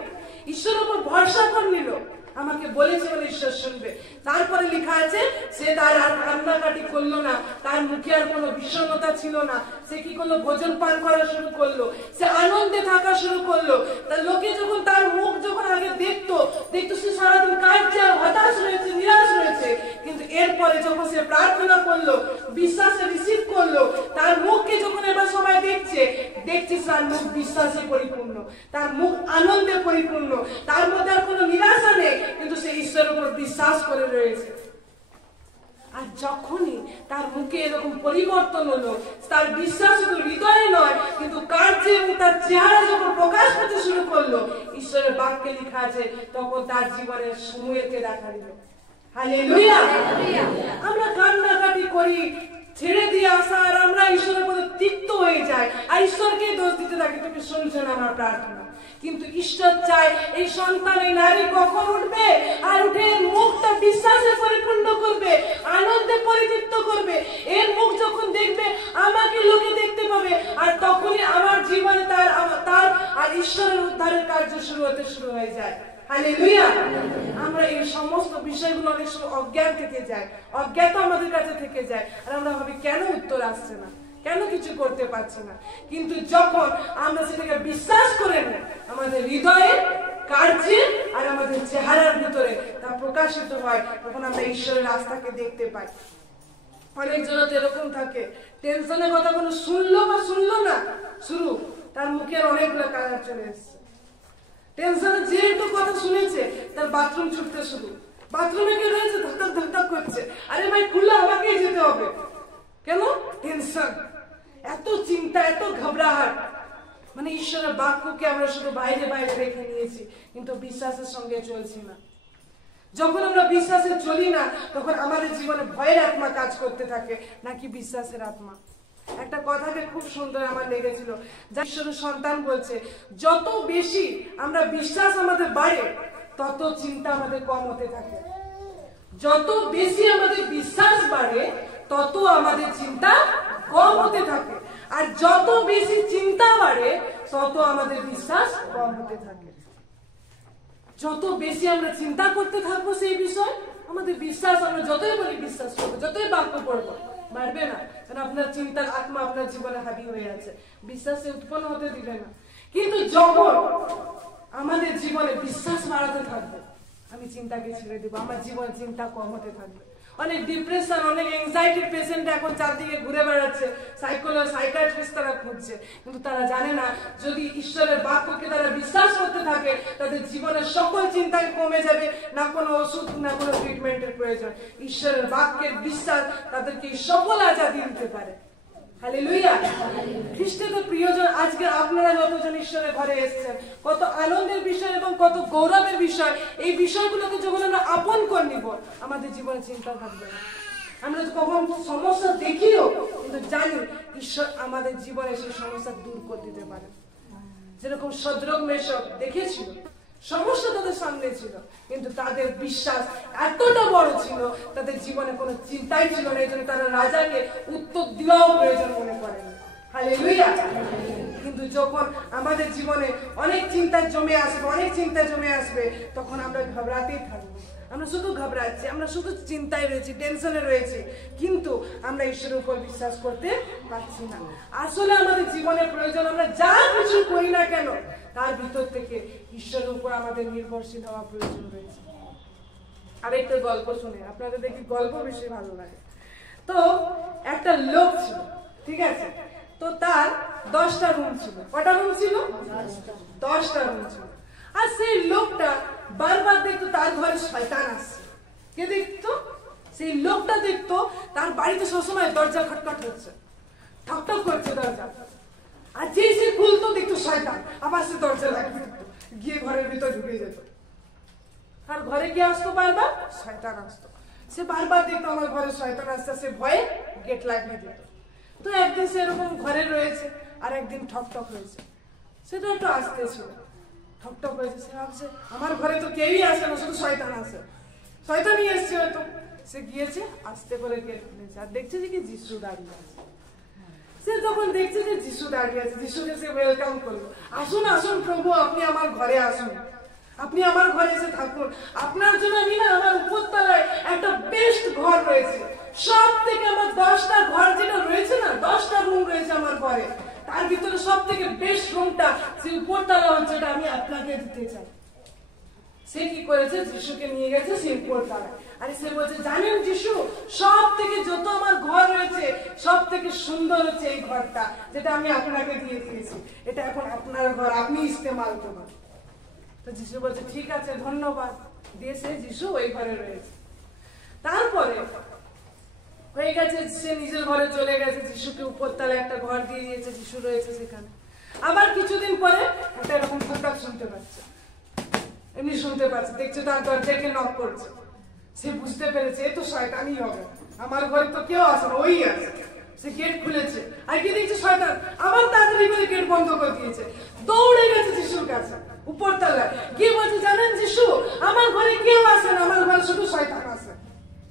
ঈশ্বরের উপর ভরসা করে নিল, আমাকে বলেছে বলে ঈশ্বর শুনবে। তারপরে লেখা আছে, সে তার আর কান্নাকাটি করলো না, তার মুখে আর কোনো বিষণ্ণতা ছিল না। সে কি করলো? ভোজন পান করা শুরু করলো, সে আনন্দে থাকা শুরু করলো। তার লোকে যখন তার মুখ যখন আগে দেখতো সে সারাদিন কাঁদছে, হতাশ রয়েছে, নিরাশ রয়েছে, কিন্তু এরপরে যখন সে প্রার্থনা করলো, বিশ্বাসে রিসিভ করলো, তার মুখকে যখন এবার সবাই দেখছে তার মুখ বিশ্বাসে পরিপূর্ণ, তার মুখ আনন্দে পরিপূর্ণ, তার মধ্যে আর কোনো নিরাশা নেই, কিন্তু সে ঈশ্বরের উপর বিশ্বাস করে রয়েছে। আর যখনই তার মুখে এরকম পরিবর্তন হলো, তার বিশ্বাস শুধু হৃদয়ে নয় কিন্তু কার্যে এবং তার চেহারা যখন প্রকাশ করতে শুরু করলো, ঈশ্বরের বাক্যে লেখা আছে, তখন তার জীবনে সমুয়েলকে দেখা দিল। হালেলুয়া। আমরা কান্নাকাটি করি, ছেড়ে দিয়ে আসা, আর আমরা ঈশ্বরের প্রতি তিক্ত হয়ে যাই, আর ঈশ্বরকে দোষ দিতে থাকি, তুমি শুনছো না আমার প্রার্থনা। কিন্তু ঈশ্বর চায় এই সন্তান, এই নারী কখন উঠবে, আর উঠে মুখটা বিশ্বাসে পরিপূর্ণ করবে, আনন্দে পরিতৃপ্ত করবে। এর মুখ যখন দেখবে, আমাকে লোকে দেখতে পাবে, আর তখনই আমার জীবনে তার আর ঈশ্বরের উদ্ধারের কার্য শুরু হয়ে যায়। হালেলুয়া। আমরা এই সমস্ত বিষয়গুলো অনেক সময় অজ্ঞান থেকে যায়, অজ্ঞাত আমাদের কাছে থেকে যায়, আর আমরা ভাবি কেন উত্তর আসছে না, কেন কিছু করতে পারছি না? কিন্তু যখন আমরা সেটাকে বিশ্বাস করে নিই, আমাদের হৃদয়ে, কার্যে আর আমাদের চেহারার ভিতরে তা প্রকাশিত হয়, তখন আমরা ঈশ্বরের রাস্তাকে দেখতে পাই। অনেকজন তো এরকম থাকে, টেনশনের কথা কোনো শুনলো না, শুরু তার মুখের অনেকগুলো কালার চলে এসছে। টেনশনে যে একটু কথা শুনেছে তার বাথরুম ছুটতে শুরু, বাথরুমে কে রয়েছে ধাক্কা ধাক্কা করছে, আরে ভাই খুলে আমাকেই যেতে হবে। কেন? টেনশন, এত চিন্তা, এত ঘবরাহট। মানে ঈশ্বরের বাক্যকে আমরা শুধু বাইরে বাইরে রেখে নিয়েছি, কিন্তু বিশ্বাসের সঙ্গে চলছি না। যখন আমরা বিশ্বাসে চলি না, তখন আমাদের জীবনে ভয়ের আত্মা কাজ করতে থাকে, নাকি বিশ্বাসের আত্মা। একটা কথাকে খুব সুন্দর আমার লেগেছিল, যা ঈশ্বরের সন্তান বলছে, যত বেশি আমরা বিশ্বাস আমাদের বাড়ে, তত চিন্তা আমাদের কম হতে থাকে। যত বেশি আমাদের বিশ্বাস বাড়ে, তত আমাদের চিন্তা কম হতে থাকে। আর যত বেশি চিন্তা বাড়ে, তত আমাদের বিশ্বাস কম হতে থাকে। যত বেশি আমরা চিন্তা করতে থাকবো সেই বিষয়, আমাদের বিশ্বাস, আমরা যতই বলি বিশ্বাস করবো, যতই বাক্য পড়বো, বাড়বে না। কারণ আপনার চিন্তার আত্মা আপনার জীবনে হাবি হয়ে আছে, বিশ্বাসে উৎপন্ন হতে দিবে না। কিন্তু যখন আমাদের জীবনে বিশ্বাস বাড়াতে থাকবে, আমি চিন্তাকে ছেড়ে দেবো, আমার জীবনে চিন্তা কম হতে থাকবে। অনেক ডিপ্রেশন, অনেক এংজাইটির পেশেন্ট এখন চারদিকে ঘুরে বেড়াচ্ছে, সাইকিয়াট্রিস্ট তারা খুঁজছে, কিন্তু তারা জানে না, যদি ঈশ্বরের বাক্যকে তারা বিশ্বাস করতে থাকে, তাদের জীবনের সকল চিন্তায় কমে যাবে, না কোনো ওষুধ, না কোনো ট্রিটমেন্টের প্রয়োজন। ঈশ্বরের বাক্যের বিশ্বাস তাদেরকে সকল আজাদি দিতে পারে। হালেলুয়া। খ্রিস্টের প্রিয়জন, আজকে আপনারা যতজন ঈশ্বরের ঘরে এসেছেন, কত আনন্দের বিষয় এবং কত গৌরবের বিষয়। এই বিষয়গুলোকে যখন আমরা আপন করে নিব, আমাদের জীবনে চিন্তা থাকবে না। আমরা কখন সমস্যা দেখিও, কিন্তু জানি ঈশ্বর আমাদের জীবনে সেই সমস্যা দূর করে দিতে পারে। যেরকম শদ্রক মেশক দেখেছিল, সমস্যা তাদের সামনে ছিল, কিন্তু তাদের বিশ্বাস এতটা বড় ছিল, তাদের জীবনে কোনো চিন্তাই ছিল না, এই জন্য তারা রাজাকে উত্তর দেওয়াও প্রয়োজন মনে করেন। হালেলুয়া। কিন্তু যখন আমাদের জীবনে অনেক চিন্তা জমে আসবে, তখন আমরা ঘবরাতেই থাকবো। আমরা শুধু ঘবরাচ্ছি, আমরা শুধু চিন্তায় রয়েছি, টেনশনে রয়েছি, কিন্তু আমরা ঈশ্বরের উপর বিশ্বাস করতে পারছি না। আসলে আমাদের জীবনের প্রয়োজন, আমরা যা কিছু করি না কেন, তার ভিতর থেকে ঈশ্বরের উপর আমাদের নির্ভরশীল হওয়া প্রয়োজন রয়েছে। আরেকটা গল্প শুনে, আপনাদের দেখি গল্প বেশি ভালো লাগে। তো একটা লোক ছিল, ঠিক আছে, তো তার 10টা রুম ছিল। কটা রুম ছিল? 10টা রুম ছিল। আর সেই লোকটা বারবার দেখতো তার ঘরে শয়তান আসছে। কে দেখতো? সেই লোকটা দেখতো তার বাড়িতে সবসময় দরজা খটখট হচ্ছে, ঠকঠক করছে দরজা। আর যে সে খুলতো দেখতো শয়তান, আবার সে দরজা লাগিয়ে দিত, গিয়ে ঘরের ভিতর ঢুকে যেত। আর ঘরে গিয়ে আসতো বারবার শয়তান আসতো। সে বারবার দেখতো আমার ঘরে শয়তান আসছে, সে ভয়ে গেট লাগিয়ে দিত। তো একদিন সে এরকম ঘরে রয়েছে, আর একদিন ঠকঠক হয়েছে। সেটা একটু আসতে ছিল, ঠকঠক হয়েছে। সে ভাবছে আমার ঘরে তো কেউই আসে না, শুধু শয়তান আসে, শয়তানই এসছে হয়তো। সে গিয়েছে, আস্তে করে গেট খুলেছে, আর দেখছে যে কি যিশু দাঁড়িয়ে আছে। সে যখন দেখছে যে যিশু দাঁড়িয়ে আছে, যিশুকে সে ওয়েলকাম করলো, আসুন আসুন প্রভু, আপনি আমার ঘরে আসুন, আপনি আমার ঘরে এসে থাকুন। আপনার জন্য আমি না, আমার উপরতলায় একটা বেস্ট ঘর রয়েছে, সব থেকে আমার 10টা ঘর যেটা রয়েছে না, 10টা রুম রয়েছে আমার ঘরে, তার ভিতরে সব থেকে বেস্ট রুমটা সে উপরতলা হচ্ছে, এটা আমি আপনাকে দিতে চাই। সে কি করেছে? যিশুকে নিয়ে গেছে সেই উপরতলায়। আরে সে বলছে, জানেন যিশু, সব থেকে যত আমার ঘর রয়েছে, সব থেকে সুন্দর হচ্ছে এই ঘরটা, যেটা আমি আপনাকে দিয়ে দিয়েছি। এটা এখন আপনার ঘর, আপনি ইস্তেমাল করুন। তো যিশু বলছে, ঠিক আছে, ধন্যবাদ। দিয়েছে, যিশু ওই ঘরে রয়েছে। তারপরে হয়ে গেছে, সে নিজের ঘরে চলে গেছে, যিশুকে উপরতলায় একটা ঘর দিয়ে দিয়েছে, যিশু রয়েছে সেখানে। আবার কিছুদিন পরে একটা এরকম ঠকঠক শুনতে পাচ্ছে, এমনি শুনতে পাচ্ছে, দেখছে তার দরজাকে নক করছে। সে বুঝতে পেরেছে এ তো শয়তানই হবে, আমার ঘরে তো কেউ আসে না, ওই আছে। সে গেট খুলেছে, আর কি দেখছে শয়তান, আবার তাড়াতাড়ি করে গেট বন্ধ করে দিয়েছে। দৌড়ে গেছে যিশুর কাছে উপরতলায়, গিয়ে বলছে, জানেন যিশু, আমার ঘরে কেউ আসে না, আমার ঘরে শুধু শয়তান আসে,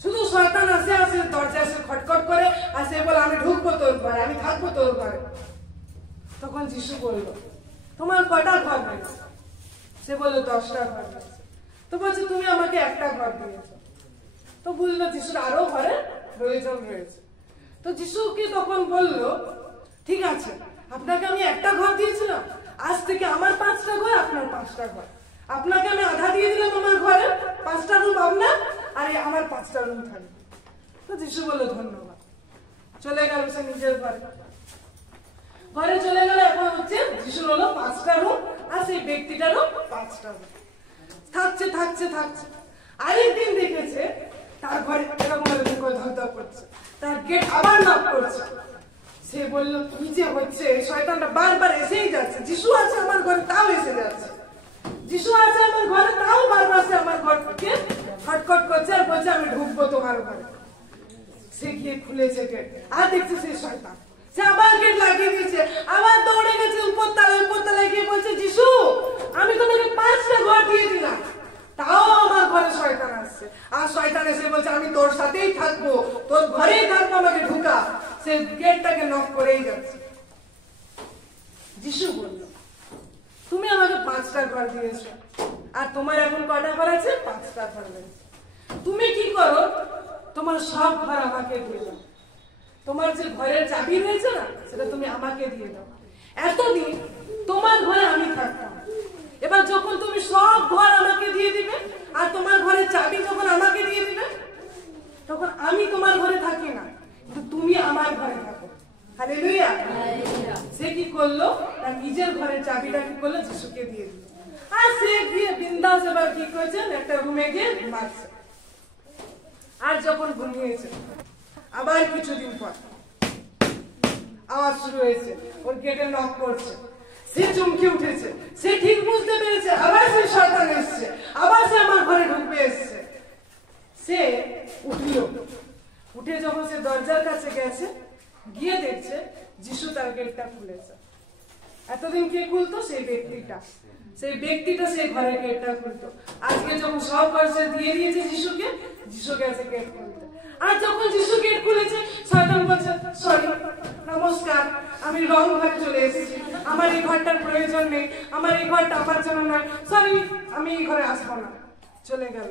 শুধু শয়তান আসে, আসে দরজা এসে খটখট করে, আর সে বলে আমি ঢুকবো তোর ঘরে, আমি থাকবো তোর ঘরে। তখন যিশু বলল, তোমার কটা ঘর রয়েছে? সে বললো 10টা ঘর রয়েছে। তো বলছে, তুমি আমাকে একটা ঘর দিয়েছো। তো বুঝলো যিশুর আরো ঘরে প্রয়োজন রয়েছে। তো যিশুকে তখন বললো ঠিক আছে, আপনাকে আমি একটা ঘর দিয়েছিলাম, আজ থেকে আমার 5টা ঘর, আপনার 5টা ঘর। আপনাকে আমি আধা দিয়ে দিলাম আমার ঘরে, 5টা রুম আপনার, আর আমার 5টা রুম থাকবে। তো যিশু বলল ধন্যবাদ। চলে গেল সে নিজের ঘরে চলে গেল। এখন হচ্ছে যিশুর হলো 5টা রুম, আর সেই ব্যক্তিটারও 5টা রুম। থাকছে থাকছে থাকছে, আরেকদিন দেখেছে তার ঘরে এরকম করে ধরধর করছে, তার গেট আবার নক করছে। সে বলল কি যে হচ্ছে, শয়তানটা বারবার এসেই যাচ্ছে। যিশু আছে আমার ঘরে, তাও এসে যাচ্ছে। যিশু আছে আমার ঘরে, তাও বারবার সে আমার ঘর থেকে খটখট করছে আর বলছে আমি ঢুকবো তোমার ঘরে। সে গিয়ে খুলেছে গেট, আর দেখছে সেই শয়তান, সে আবার গেট লাগিয়ে দিয়েছে, আবার দৌড়ে গেছে উপরতলায় গিয়ে বলছে যিশু আমি তোমাকে 5টা ঘর দিয়ে দিলাম, তাও আমার ঘরে শয়তান আসছে। আর শয়তান এসে বলছে আমি তোর সাথেই থাকবো, তোর ঘরেই থাকবো, আমাকে ঢুকা। সে গেটটাকে নক করেই যাচ্ছে। যিশু বলল তুমি আমাকে 5টা ঘর দিয়েছো, আর তোমার এখন কয়টা ঘর আছে? 5টা ঘর রয়েছে। তুমি কি করো, তোমার সব ঘর আমাকে দিয়ে দাও, তোমার যে ঘরের চাবি রয়েছে না সেটা তুমি আমাকে দিয়ে দাও। এতদিন তোমার ঘরে আমি থাকতাম, এবার যখন তুমি সব ঘর আমাকে দিয়ে দিবে আর তোমার ঘরের চাবি যখন আমাকে দিয়ে দিবে, তখন আমি তোমার ঘরে থাকি না, কিন্তু তুমি আমার ঘরে থাকো। হালেলুয়া। সে কি করলো, তার নিজের ঘরের চাবিটা কি করলো, যিশুকে দিয়ে দিল। আর সে গিয়ে বিন্দাস এবার কি করেছে, একটা রুমে গিয়ে ঘুমাচ্ছে। আর যখন ঘুমিয়েছে, আবার কিছুদিন পর আওয়াজ শুরু হয়েছে, ওর গেটে নক করছে। সে চমকে উঠেছে, সে ঠিক বুঝতে পেরেছে আবার সে শয়তান এসছে, আবার সে আমার ঘরে ঢুকবে এসছে। সে উঠল, উঠে যখন সে দরজার কাছে গেছে, গিয়ে দেখছে যিশু তার গেটটা খুলেছে। এতদিন কে খুলতো? সেই ব্যক্তিটা সেই ঘরের গেটটা খুলতো। আজকে যখন সব ঘর সে দিয়ে দিয়েছে যিশুকে, যিশু গেছে গেট খুলতে। আর যখন যিশু গেট খুলেছে, শয়তান বলছে সরি, নমস্কার, আমি রং ঘরে চলে এসেছি, আমার এই ঘরটার প্রয়োজন নেই, আমার এই ঘরটা আমার জন্য নয়, সরি, আমি এই ঘরে আসবো না। চলে গেল।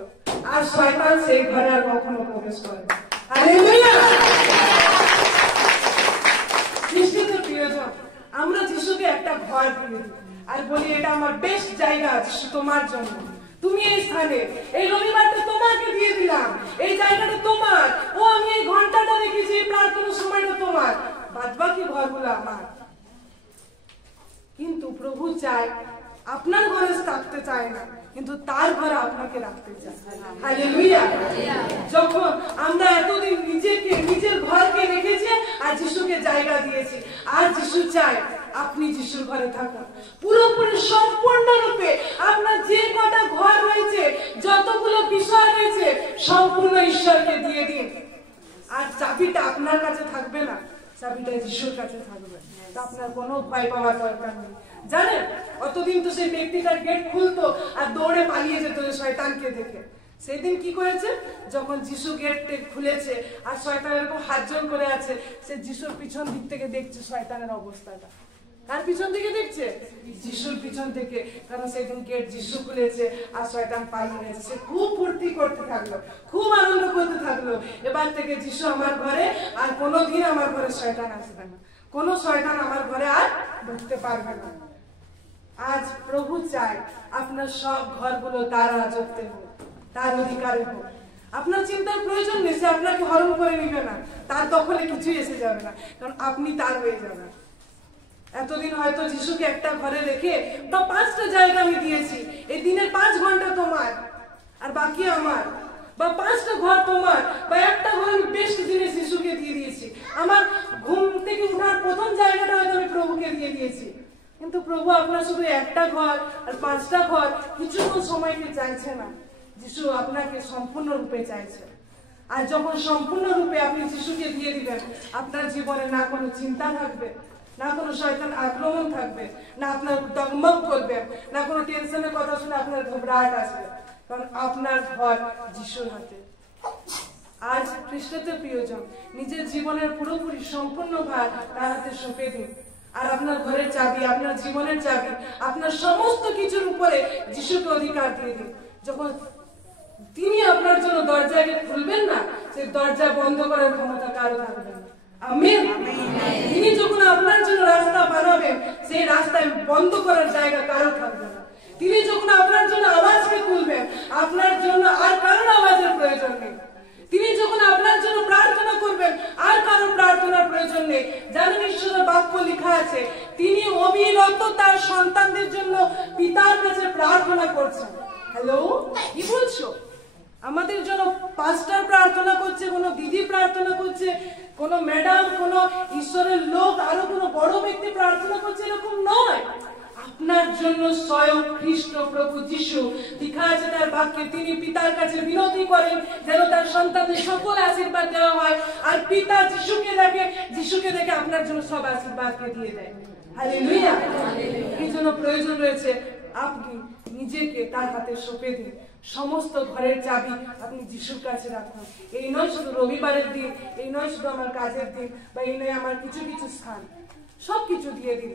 আর শয়তান সেই ঘরে আর কখনো প্রবেশ করে না। হালেলুয়া। খ্রিস্টীয় প্রিয়জন, আমরা যিশুকে একটা ঘর কিনে দিই আর বলি এটা আমার বেস্ট জায়গা যিশু তোমার জন্য, তুমি এই স্থানে, এই রবিবারটা তোমাকে দিয়ে দিলাম, এই জায়গাটা তোমার, ও আমি এই ঘন্টাটা রেখেছি, এই প্রার্থনার সময়টা তোমার, বাদবাকি ঘরগুলো আমার। কিন্তু প্রভু চায়, আপনার ঘরে থাকতে চায় না, কিন্তু তার ঘরে আপনাকে রাখতে চায়। হালেলুয়া। যখন আমরা এতদিন নিজের ঘরকে রেখেছি আর যিশুকে জায়গা দিয়েছি, আর যিশু চায় আপনি যিশুর ঘরে থাকুন পুরোপুরি সম্পূর্ণরূপে। আপনার যে কটা ঘর রয়েছে, যতগুলো বিষয় রয়েছে, সম্পূর্ণ ঈশ্বরকে দিয়ে দিন। আর চাবিটা আপনার কাছে থাকবে না, চাবিটা যিশুর কাছে থাকবে। আপনার কোনো ভয় পাওয়ার দরকার নেই। জানেন, অতদিন তো সেই ব্যক্তিটার গেট খুলতো আর দৌড়ে পালিয়ে যেত শয়তানকে দেখে। সেদিন কি করেছে, যখন যিশু গেট খুলেছে আর শয়তান এরকম হাত জোড় করে আছে, সে যিশুর পিছন দিক থেকে দেখছে শয়তানের অবস্থাটা। কার পিছন থেকে দেখছে? যিশুর পিছন থেকে। কারণ সেদিন গেট যিশু খুলেছে আর শয়তান পালিয়ে গেছে। সে খুব ফুর্তি করতে থাকলো, খুব আনন্দ করতে থাকলো, এবার থেকে যিশু আমার ঘরে, আর কোনোদিন আমার ঘরে শয়তান আসবে না, কোনো শয়তান আমার ঘরে আর ঢুকতে পারবে না। আজ প্রভু চায় আপনার সব ঘরগুলো তার রাজত্বে হোক, তার অধিকারে হোক। আপনার চিন্তার প্রয়োজন নেই, সে আপনাকে হরণ করে নিবে না, তার দখলে কিছুই এসে যাবে না, কারণ আপনি তার হয়ে যাবেন। এতদিন হয়তো যিশুকে একটা ঘরে রেখে বা 5টা জায়গা আমি দিয়েছি, এই দিনের 5 ঘন্টা তোমার আর বাকি আমার, বা 5টা ঘর তোমার, বা একটা ঘর আমি বেস্ট জিনিস যিশুকে দিয়ে দিয়েছি। আমার ঘুম থেকে উঠার প্রথম জায়গাটা হয়তো আমি প্রভুকে দিয়ে দিয়েছি, কিন্তু প্রভু আপনার শুধু একটা ঘর আর 5টা ঘর কিছুক্ষণ সময়কে চাইছে না, যিশু আপনাকে সম্পূর্ণ রূপে চাইছে। আর যখন সম্পূর্ণ রূপে আপনি যিশুকে দিয়ে দিবেন, আপনার জীবনে না কোনো চিন্তা থাকবে, না কোনো শয়তান আক্রমণ থাকবে, না আপনার ডগমগ করবে, না কোনো টেনশনের কথা শুনে আপনার ঘবরাহট আসবে, কারণ আপনার ঘর যিশুর হাতে। আজ খ্রিস্টতে প্রিয়জন, নিজের জীবনের পুরোপুরি সম্পূর্ণ ভার তার হাতে সঁপে দিন। আর আপনার ঘরের চাবি, আপনার জীবনের চাবি, আপনার সমস্ত কিছুর উপরে যিশুকে অধিকার দিয়ে দিন। যখন তিনি আপনার জন্য দরজাকে খুলবেন না, সেই দরজা বন্ধ করার ক্ষমতা কারো থাকবে না। আমিন। তিনি যখন আপনার জন্য রাস্তা বানাবেন, সেই রাস্তায় বন্ধ করার জায়গা কারো থাকবে না। তিনি যখন আপনার জন্য আওয়াজকে তুলবেন, আপনার জন্য আর কারোর আওয়াজের প্রয়োজন নেই। তিনি যখন আপনার জন্য প্রার্থনা করবেন, আর কারোর প্রার্থনার প্রয়োজন নেই। জানেন, ঈশ্বরের বাক্য লেখা আছে, তিনি অবিরত তার সন্তানদের জন্য পিতার কাছে প্রার্থনা করছেন। হ্যালো, কি বলছো? আমাদের জন্য পাস্টার প্রার্থনা করছে, কোনো দিদি প্রার্থনা করছে, কোনো ম্যাডাম, কোনো ঈশ্বরের লোক, আরো কোনো বড় ব্যক্তি প্রার্থনা করছে, এরকম নয়। আপনার জন্য স্বয়ং খ্রিস্ট প্রভু যিশু, লেখা আছে তার বাক্যে, তিনি পিতার কাছে বিনতি করেন যেন তার সন্তানদের সকল আশীর্বাদ দেওয়া হয়। আর পিতা যিশুকে দেখে আপনার জন্য সব আশীর্বাদকে দিয়ে দেয়। হালেলুয়া। এই জন্য প্রয়োজন রয়েছে আপনি নিজেকে তার হাতে সঁপে দিন। সমস্ত ঘরের চাবি আপনি যিশুর কাছে রাখুন। এই নয় শুধু রবিবারের দিন, এই নয় শুধু আমার কাজের দিন, বা এই নয় আমার কিছু কিছু স্থান, সবকিছু দিয়ে দিন।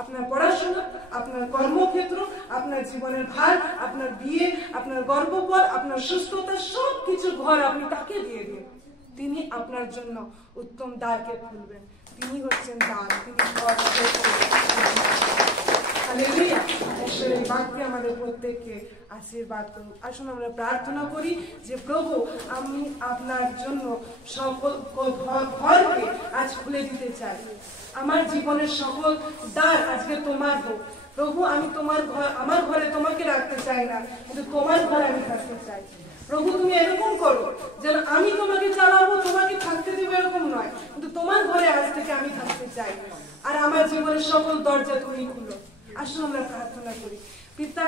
আপনার পড়াশোনা, আপনার কর্মক্ষেত্র, আপনার জীবনের ভার, আপনার বিয়ে, আপনার গর্ভপর, আপনার সুস্থতা, সবকিছু ঘর আপনি তাকে দিয়ে দিন। তিনি আপনার জন্য উত্তম দ্বারকে খুলবেন। তিনি হচ্ছেন দ্বার, তিনি হালেলুয়া। ঈশ্বরের বাক্যে আমাদের প্রত্যেককে আশীর্বাদ করুন। আসুন আমরা প্রার্থনা করি যে প্রভু, আমি আপনার জন্য সকল ঘরকে আজ খুলে দিতে চাই। আমার জীবনের সকল দ্বার আজকে তোমার হোক। প্রভু, আমি তোমার ঘর, আমার ঘরে তোমাকে রাখতে চাই না, কিন্তু তোমার ঘরে আমি থাকতে চাই। প্রভু, তুমি এরকম করো যেন আমি তোমাকে চালাবো, তোমাকে থাকতে দেবো, এরকম নয়, কিন্তু তোমার ঘরে আজ থেকে আমি থাকতে চাই। আর আমার জীবনের সকল দরজা তুমি খুলো। আসুন আমরা প্রার্থনা করি। পিতা,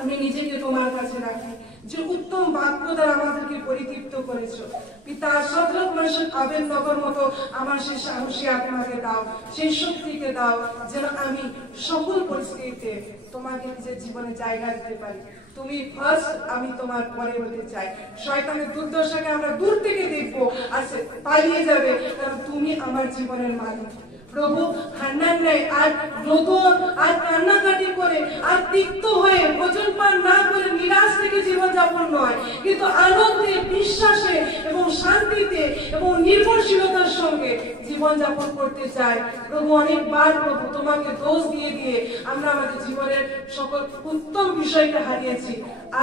আমি নিজেকে তোমার কাছে রাখি, যে উত্তম বাক্য দ্বারা আমাদেরকে পরিতৃপ্ত করেছো। পিতা, সদরক মানুষের আবেদ নগর মতো আমার সেই সাহসী আপনাকে দাও, সেই শক্তিকে দাও, যেন আমি সকল পরিস্থিতিতে তোমাকে নিজের জীবনে জায়গা দিতে পারি। তুমি ফার্স্ট, আমি তোমার পরে হতে চাই। শয়তানের দুর্দশাকে আমরা দূর থেকে দেখবো, আর সে পালিয়ে যাবে, কারণ তুমি আমার জীবনের মালিক। প্রভু, হান্নান নেই আর রোদন আর কান্নাকাটি করে আর তিক্ত হয়ে ভোজন পান না করে নিরাশ থেকে জীবনযাপন নয়, কিন্তু আনন্দে, বিশ্বাসে এবং শান্তিতে এবং নির্ভরশীলতার সঙ্গে জীবনযাপন করতে চাই। প্রভু, অনেকবার প্রভু তোমাকে দোষ দিয়ে দিয়ে আমরা আমাদের জীবনের সকল উত্তম বিষয়কে হারিয়েছি।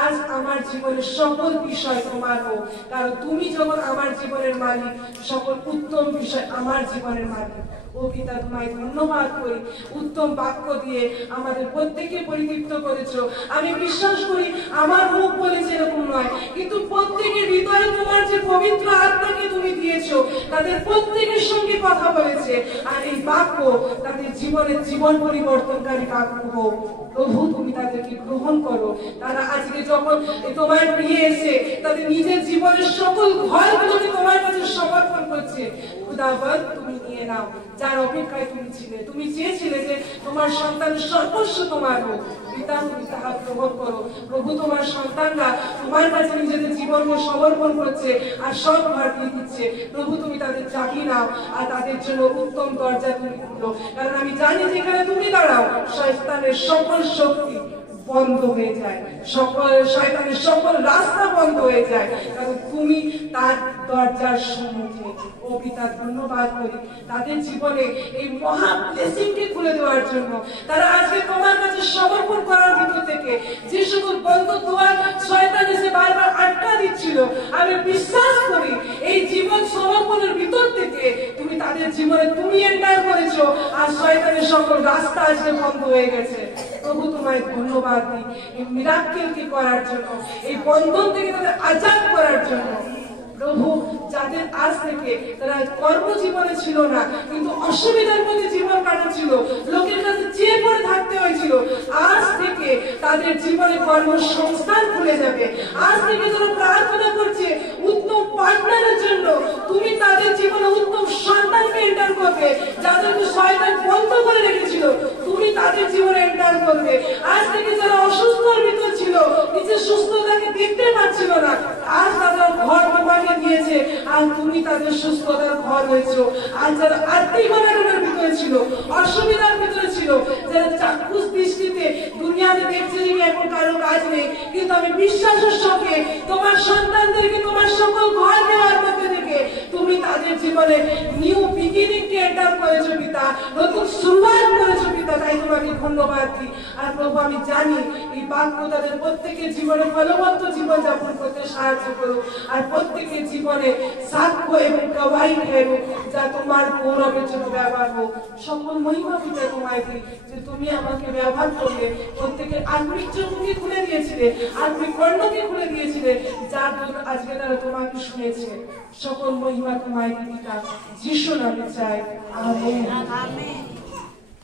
আজ আমার জীবনের সকল বিষয় তোমার হোক, কারণ তুমি যখন আমার জীবনের মালিক, সকল উত্তম বিষয় আমার জীবনের মালিক। ও পিতা, তোমায় ধন্যবাদ করি, উত্তম বাক্য দিয়ে আমাদের প্রত্যেককে পরিতৃপ্ত করেছো। আমি বিশ্বাস করি আমার মুখ বলেছে এরকম নয়, কিন্তু প্রত্যেকের হৃদয়ে তোমার যে পবিত্র আত্মাকে তুমি দিয়েছো, তাদের প্রত্যেকের সঙ্গে কথা বলেছে। আর এই বাক্য তাদের জীবনের জীবন পরিবর্তনকারী বাক্য হোক। প্রভু, তুমি তাদেরকে গ্রহণ করো। তারা আজকে যখন তোমার প্রিয়ে এসে তাদের নিজের জীবনের সকল ঘরগুলোকে তোমার কাছে সমর্পণ করছে, খুদাবদ তুমি নিয়ে নাও। যার অপেক্ষায় তুমি ছিলে, তুমি চেয়েছিলে যে তোমার সন্তানের সর্বস্ব তোমার হোক, পিতা তুমি তাহা গ্রহণ করো। প্রভু, তোমার সন্তানরা তোমার কাছে নিজেদের জীবনকে সমর্পণ করছে আর সব ভার দিয়ে দিচ্ছে। প্রভু, তুমি তাদের চাকরি নাও আর তাদের জন্য উত্তম দরজা তুমি খুলো, কারণ আমি জানি যেখানে তুমি দাঁড়াও শয়তানের সকল শক্তি বন্ধ হয়ে যায়, শয়তানের সকল রাস্তা বন্ধ হয়ে যায়, কারণ তুমি তার দরজার সম্মুখে। ও পিতা, ধন্যবাদ করি তাদের জীবনে এই মহা ব্লেসিংকে খুলে দেওয়ার জন্য। তারা আজকে তোমার কাছে সমর্পণ করার ভিতর থেকে যে সকল বন্ধ দুয়ার শয়তান এসে বারবার আটকা দিচ্ছিল, আমি বিশ্বাস করি এই জীবন সমর্পণের ভিতর থেকে তুমি তাদের জীবনে তুমি এন্টার করেছো, আর শয়তানের সকল রাস্তা আজকে বন্ধ হয়ে গেছে। প্রভু, তোমায় ধন্যবাদ দিই এই মিরাক্কেলকে করার জন্য, এই বন্ধন থেকে তাদের আজাদ করার জন্য। প্রভু, যাদের আজ থেকে তারা কর্মজীবনে ছিল না, কিন্তু অসুবিধার মধ্যে জীবন কাটাচ্ছিল, লোকের কাছে চেয়ে পড়ে থাকতে হয়েছিল, আজ থেকে তাদের জীবনে কর্মসংস্থান খুলে যাবে। আজ থেকে যারা প্রার্থনা করছে উত্তম পার্টনারের জন্য, তুমি তাদের জীবনে উত্তম সন্তানকে এন্টার করবে। যাদেরকে শয়তান বন্ধ করে রেখেছিল, তুমি তাদের জীবনে এন্টার করবে। আজ থেকে যারা অসুস্থর ভিতর ছিল, নিজের সুস্থতাকে দেখতে পাচ্ছিল না, আজ তাদের ঘর তোমাকে দিয়েছে আর তুমি তাদের সুস্থতার ঘর হয়েছো। আর যারা আর্থিক অনাটনের ভিতরে ছিল, অসুবিধার ভিতরে ছিল, যারা চাক্ষুষ দৃষ্টিতে দুনিয়াতে দেখছে যে এখন কারো কাজ নেই, কিন্তু আমি বিশ্বাসের সঙ্গে তোমার সন্তানদেরকে তোমার সকল ঘর দেওয়ার মধ্যে থেকে তুমি তাদের জীবনে নিউ বিগিনিং কে এন্টার করেছো পিতা, নতুন শুরুয়াত করেছো পিতা, তাই তোমাকে ধন্যবাদ দিই। আর প্রভু আমি জানি এই বাক্য তাদের প্রত্যেকের জীবনে ফলবন্ত জীবন যাপন করতে সাহায্য করো, আর প্রত্যেকের জীবনে সাক্ষ্য এবং গবাহি ফেরো, যা তোমার গৌরবের জন্য ব্যবহার হোক। সকল মহিমা পিতা তোমায় দিই যে তুমি আমাকে ব্যবহার করলে, প্রত্যেকের আত্মিক চোখকে খুলে দিয়েছিলে, আত্মিক কর্ণকে খুলে দিয়েছিলে, যার জন্য আজকে তারা তোমাকে শুনেছে। সকল মহিমা তোমায় দিই পিতা, যিশু নামে চাই, আমেন।